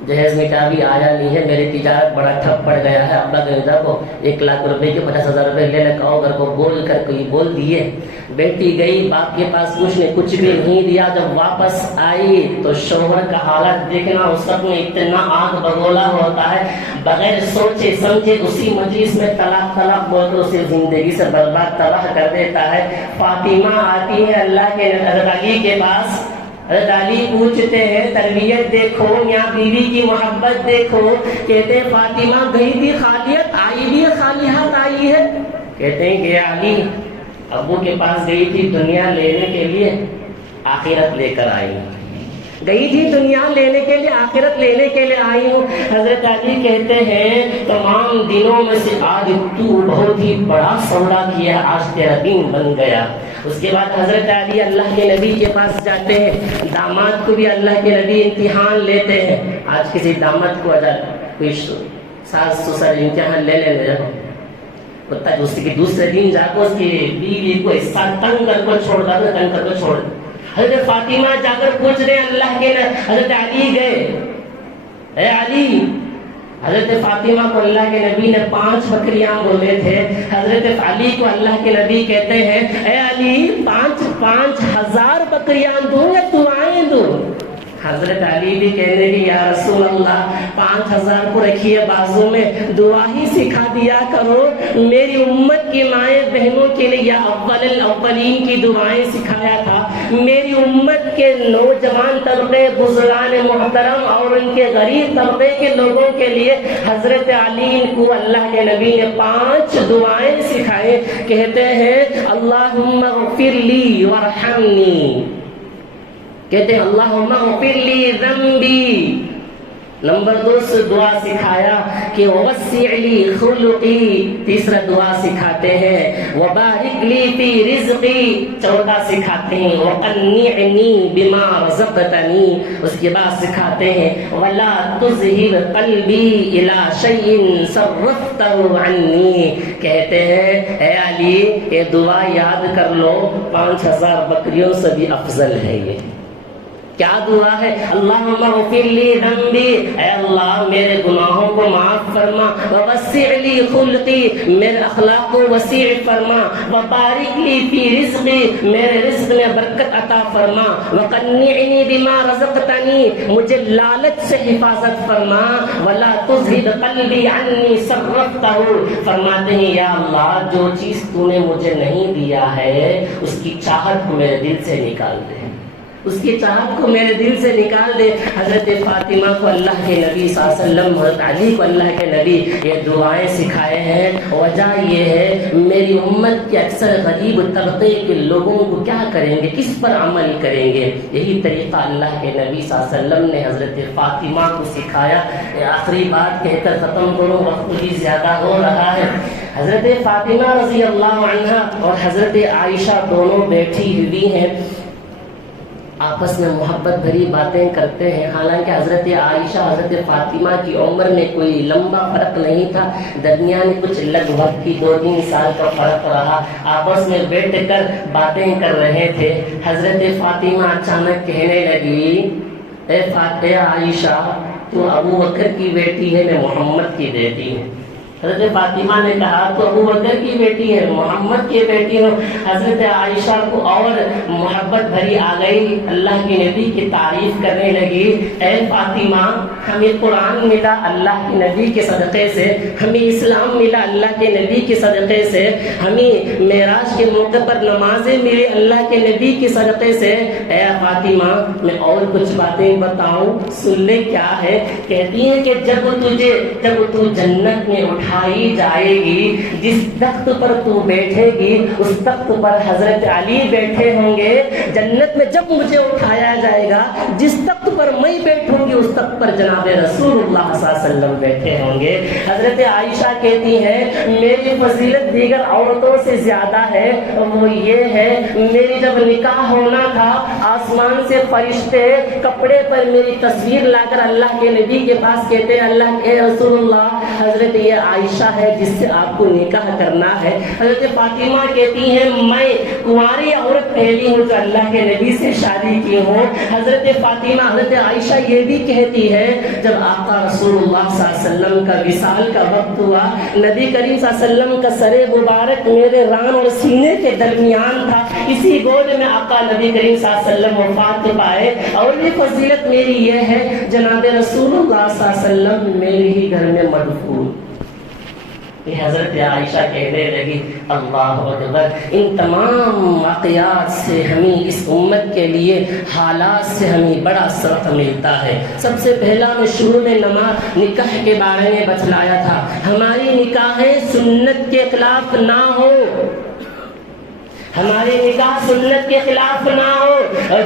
جہیز میں کیا بھی آیا نہیں ہے، میری تجارت بڑا ٹھپ پڑ گیا ہے، ابا گنجا کو 1 لاکھ روپے کے 50,000 روپے لے لے کہو گھر کو بول کر کوئی بول دیے۔ بیٹی گئی باپ کے پاس، کچھ نے کچھ بھی نہیں دیا، جب واپس آئی تو شوہر کا حالت دیکھنا، اس وقت میں اتنا آگ بگولا ہوتا ہے، بغیر سوچے سمجھے اسی مجلس میں طلاق طلاق بول کر اسے زندگی سے برباد تباہ کر دیتا ہے۔ فاطمہ آتی ہے اللہ کے حضرت علی کے پاس، حضرت علی پوچھتے ہیں تربیت دیکھو، یہاں بیوی کی محبت دیکھو، کہتے ہیں فاطمہ گئی تھی خالیت، آئی بھی خالی ہاتھ آئی ہے؟ کہتے ہیں کہ علی ابو کے پاس گئی تھی دنیا لینے کے لیے، آخرت لے کر آئی، گئی تھی دنیا لینے کے لیے، آخرت لینے کے لیے آئی ہوں۔ حضرت علی کہتے ہیں تمام دنوں میں سے آج تو بہت ہی بڑا سودا کیا، آج تیرا دن بن گیا۔ اس کے بعد حضرت علی اللہ کے نبی کے پاس جاتے ہیں، داماد کو بھی اللہ کے نبی امتحان لیتے ہیں۔ آج کسی داماد کو اگر کوئی ساس سسر امتحان لے لے اس کے دوسرے دن جا کر اس کی بیوی کو اس سال تنگ کر کو چھوڑ دا، تنگ کر کو چھوڑ۔ حضرت فاطمہ جا کر پوچھ رہے اللہ کے حضرت علی گئے، اے علی، حضرت فاطمہ کو اللہ کے نبی نے 5 بکریاں بولے تھے، حضرت علی کو اللہ کے نبی کہتے ہیں اے علی 5 ہزار بکریاں دوں یا دعائیں دوں؟ حضرت علی بھی کہنے لگے یا رسول اللہ 5000 کو رکھیے بازو میں، دعا ہی سکھا دیا کرو، میری امت کی مائیں بہنوں کے لیے یا اول الاولین کی دعائیں سکھایا تھا، میری امت کے نوجوان طبقے بزرگان محترم اور ان کے غریب طبقے کے لوگوں کے لیے حضرت علی کو اللہ کے نبی نے 5 دعائیں سکھائے۔ کہتے ہیں اللہم اغفر لی وارحمنی، کہتے ہیں اللہم اغفر لی ذنبی۔ نمبر 2 سے دعا سکھایا کہ وسع لی خلقی، تیسرا دعا سکھاتے ہیں وبارک لی فی رزقی، چوتھا سکھاتے ہیں وقنعنی بما رزقتنی، اس کے بعد سکھاتے ہیں ولا تزہر قلبی الی شیء صرفتہ عنی۔ کہتے ہیں اے علی یہ دعا یاد کر لو، 5000 بکریوں سے بھی افضل ہے۔ یہ کیا دعا ہے؟ اللہم اغفر لی ذنبی، اے اللہ میرے گناہوں کو معاف فرما، ووسع لی خلقی، میرے اخلاق کو وسیع فرما، وبارک لی فی رزقی، میرے رزق میں برکت عطا فرما، وقنعنی بما رزقتنی، مجھے لالچ سے حفاظت فرما، ولا تزہد قلبی عنی صرفتہ، فرماتے ہیں یا اللہ جو چیز تو نے مجھے نہیں دیا ہے اس کی چاہت کو میرے دل سے نکال دے، اس کی چاہت کو میرے دل سے نکال دے۔ حضرت فاطمہ کو اللہ کے نبی صلی اللہ علیہ وسلم، حضرت علی کو اللہ کے نبی یہ دعائیں سکھائے ہیں۔ وجہ یہ ہے میری امت کے اکثر غریب طبقے کے لوگوں کو کیا کریں گے، کس پر عمل کریں گے، یہی طریقہ اللہ کے نبی صلی اللہ علیہ وسلم نے حضرت فاطمہ کو سکھایا۔ آخری بات کہہ کر ختم کروں، وقت بھی زیادہ ہو رہا ہے۔ حضرت فاطمہ رضی اللہ عنہا اور حضرت عائشہ دونوں بیٹھی ہوئی ہیں، آپس میں محبت بھری باتیں کرتے ہیں۔ حالانکہ حضرت عائشہ حضرت فاطمہ کی عمر میں کوئی لمبا فرق نہیں تھا، درمیان کچھ لگ بھگ کی 2-3 سال کا فرق رہا، آپس میں بیٹھ کر باتیں کر رہے تھے۔ حضرت فاطمہ اچانک کہنے لگی اے عائشہ تو ابو بکر کی بیٹی ہے، میں محمد کی بیٹی ہوں۔ حضرت فاطمہ نے کہا تو ابو بکر کی بیٹی ہے، محمد کی بیٹی ہو۔ حضرت عائشہ کو اور محبت بھری آ گئی، اللہ کے نبی کی تعریف کرنے لگی اے فاطمہ ہمیں قرآن ملا اللہ کے نبی کے صدقے سے، ہمیں اسلام ملا اللہ کے نبی کے صدقے سے، ہمیں معراج کے موقع پر نمازیں ملی اللہ کے نبی کے صدقے سے۔ اے فاطمہ میں اور کچھ باتیں بتاؤں، سن لے کیا ہے۔ کہتی ہیں کہ جب تو جنت میں اٹھائی جائے گی، جس تخت پر تو بیٹھے گی اس تخت پر حضرت علی بیٹھے ہوں گے۔ جنت میں جب مجھے اٹھایا جائے گا، جس تخت پر میں بیٹھوں گی اس تخت پر جناب رسول اللہ صلی اللہ علیہ وسلم بیٹھے ہوں گے۔ حضرت عائشہ کہتی ہیں میری فضیلت دیگر عورتوں سے زیادہ ہے، وہ یہ ہے میری جب نکاح ہونا تھا آسمان سے فرشتے کپڑے پر میری تصویر لا کر اللہ کے نبی کے پاس کہتے ہیں اللہ اے رسول اللہ حضرت یہ عائشہ ہے جس سے آپ کو نکاح کرنا ہے۔ حضرت فاطمہ کہتی ہیں میں کنواری عورت پہلی ہوں جو اللہ کے نبی سے شادی کی ہوں۔ حضرت فاطمہ حضرت عائشہ یہ بھی کہتی ہے جب آقا رسول اللہ صلی اللہ علیہ وسلم کا وصال کا وقت ہوا، نبی کریم صلی اللہ علیہ وسلم کا سر مبارک میرے ران اور سینے کے درمیان تھا، اسی گود میں آقا نبی کریم صلی اللہ علیہ وسلم وفات پائے۔ اور بھی فضیلت میری یہ ہے جناب رسول اللہ صلی اللہ علیہ وسلم میرے ہی گھر میں مدفون، کہ حضرت عائشہ کہنے لگی اللہ اکبر، ان تمام واقعات سے ہمیں اس امت کے لیے حالات سے ہمیں بڑا سبق ملتا ہے۔ سب سے پہلا میں شروع میں نکاح کے بارے میں بتلایا تھا، ہماری نکاحیں سنت کے خلاف نہ ہو، ہماری نکاح سنت کے خلاف نہ ہو۔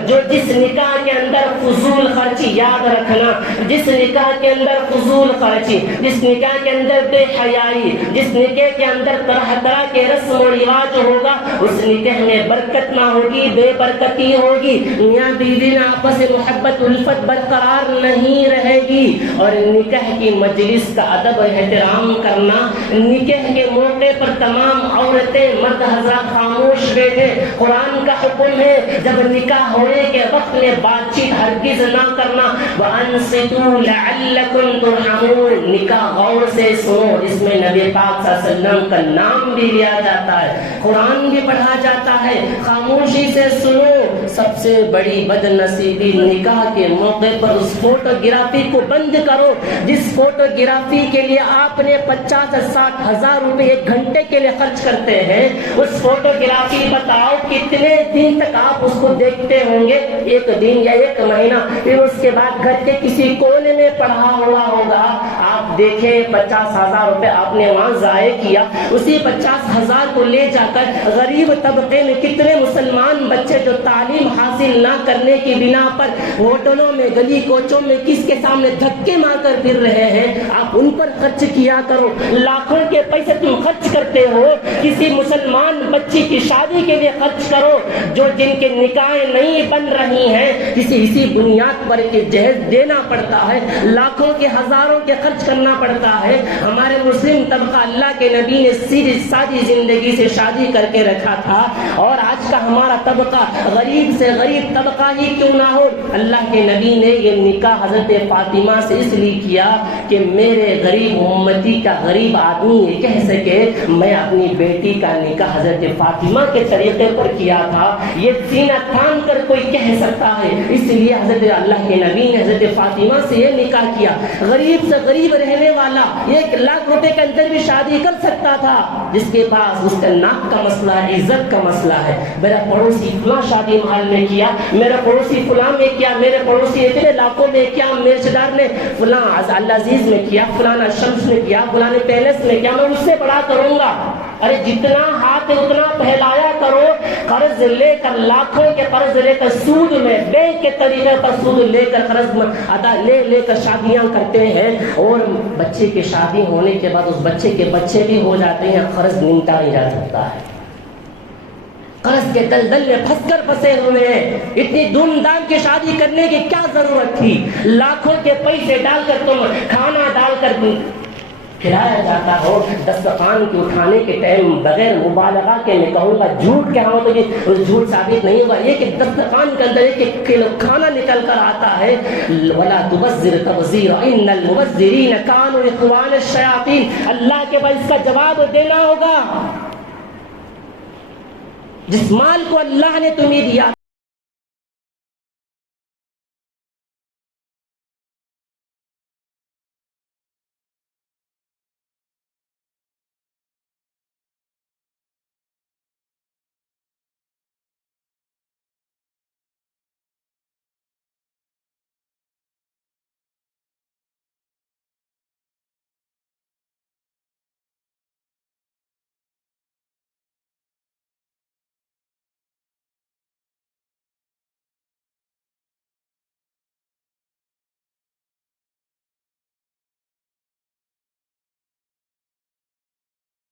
جو جس نکاح کے اندر فضول خرچی، یاد رکھنا، جس نکاح کے اندر فضول خرچی، جس نکاح کے اندر بے حیائی، جس نکاح کے اندر طرح طرح کے رسم و رواج ہوگا، اس نکاح میں برکت نہ ہوگی، بے برکتی ہوگی، میاں بیوی میں آپس میں محبت الفت برقرار نہیں رہے گی۔ اور نکاح کی مجلس کا ادب و احترام کرنا، نکاح کے موقع پر تمام عورتیں مرد حضرات خاموش بیٹھے۔ قرآن کا حکم ہے جب نکاح ہونے کے وقت میں بات چیت ہرگز نہ کرنا، وَأَنصِتُوا لَعَلَّكُمْ تُرْحَمُونَ، نکاح غور سے سنو، اس میں نبی پاک صلی اللہ علیہ وسلم کا نام بھی لیا جاتا ہے، قرآن بھی پڑھا جاتا ہے، خاموشی سے سنو۔ سب سے بڑی بد نصیبی نکاح کے موقع پر اس فوٹوگرافی کو بند کرو جس فوٹوگرافی کے لیے آپ نے 50 سے 60 ہزار روپے ایک گھنٹے کے لیے خرچ کرتے ہیں۔ اس فوٹوگرافی بتاؤ کتنے دن تک آپ اس کو دیکھتے ہوں گے؟ ایک دن یا ایک مہینہ، پھر اس کے بعد گھر کے کسی کونے میں پڑھا ہوا ہوگا۔ آپ دیکھیں 50,000 روپے آپ نے وہاں ضائع کیا، اسی 50,000 کو لے جا کر غریب طبقے میں کتنے مسلمان بچے جو تعلیم حاصل نہ کرنے کی بنا پر ہوٹلوں میں، گلی کوچوں میں کس کے سامنے دھکے مار کر پھر رہے ہیں، آپ ان پر خرچ کیا کرو۔ لاکھوں کے پیسے تم خرچ کرتے ہو، کسی مسلمان بچی کی شادی کے لیے خرچ کرو جو جن کے نکاحیں نہیں بن رہی ہیں، اسی بنیاد پر کہ جہیز دینا پڑتا ہے، لاکھوں کے ہزاروں کے خرچ کرنا پڑتا ہے۔ ہمارے مسلم طبقہ اللہ کے نبی نے سیدھی سادی زندگی سے شادی کر کے رکھا تھا، اور آج کا ہمارا طبقہ غریب سے غریب طبقہ ہی کیوں نہ ہو، اللہ کے نبی نے یہ نکاح حضرت فاطمہ سے اس لیے کیا کہ میرے غریب امتی کا غریب آدمی یہ کہہ سکے میں اپنی بیٹی کا نکاح حضرت فاطمہ کے طریقے پر کیا تھا، یہ سینہ تھام کر کوئی کہہ سکتا ہے۔ اس لیے حضرت اللہ کے نبی نے حضرت فاطمہ سے یہ نکاح کیا۔ غریب سے غریب رہنے والا 1 لاکھ روپے کے اندر بھی شادی کر سکتا تھا، جس کے پاس اس کا ناک کا مسئلہ ہے، عزت کا مسئلہ ہے۔ میرا پڑوسی فلاں شادی محل میں کیا، میرا پڑوسی فلاں میں کیا، میرے پڑوسی اتنے لاکھوں میں کیا، میرے رشتے دار نے فلاں العزیز میں کیا، فلاں شمس نے کیا، فلاں پیلس میں کیا، میں اس سے بڑا کروں گا۔ ارے جتنا ہاتھ ہے اتنا پھیلایا کرو۔ قرض لے کر، لاکھوں کے قرض لے کر سود میں، بینک کے طریقے پر سود لے کر قرض ادا لے کر شادیاں کرتے ہیں، اور بچے کی شادی ہونے کے بعد اس بچے کے بچے بھی ہو جاتے ہیں، قرض نمٹا نہیں جا سکتا ہے۔ قرض کے دلدل میں پھنس کر پھنسے ہوئے ہیں۔ اتنی دھوم دھام کی شادی کرنے کی کیا ضرورت تھی؟ لاکھوں کے پیسے ڈال کر تم کھانا ڈال کر کھلایا جاتا ہو، دسترخوان کے اٹھانے کے ٹائم بغیر مبالغہ کے میں کہوں گا جھوٹ کیا ہو تو یہ جھوٹ ثابت نہیں ہوگا، یہ کہ دسترخوان کے اندر ایک کلو کھانا نکل کر آتا ہے۔ ولا تبذر تبذیرا ان المبذرین کانوا اخوان الشیاطین، اللہ کے بعد اس کا جواب دینا ہوگا۔ جس مال کو اللہ نے تمہیں دیا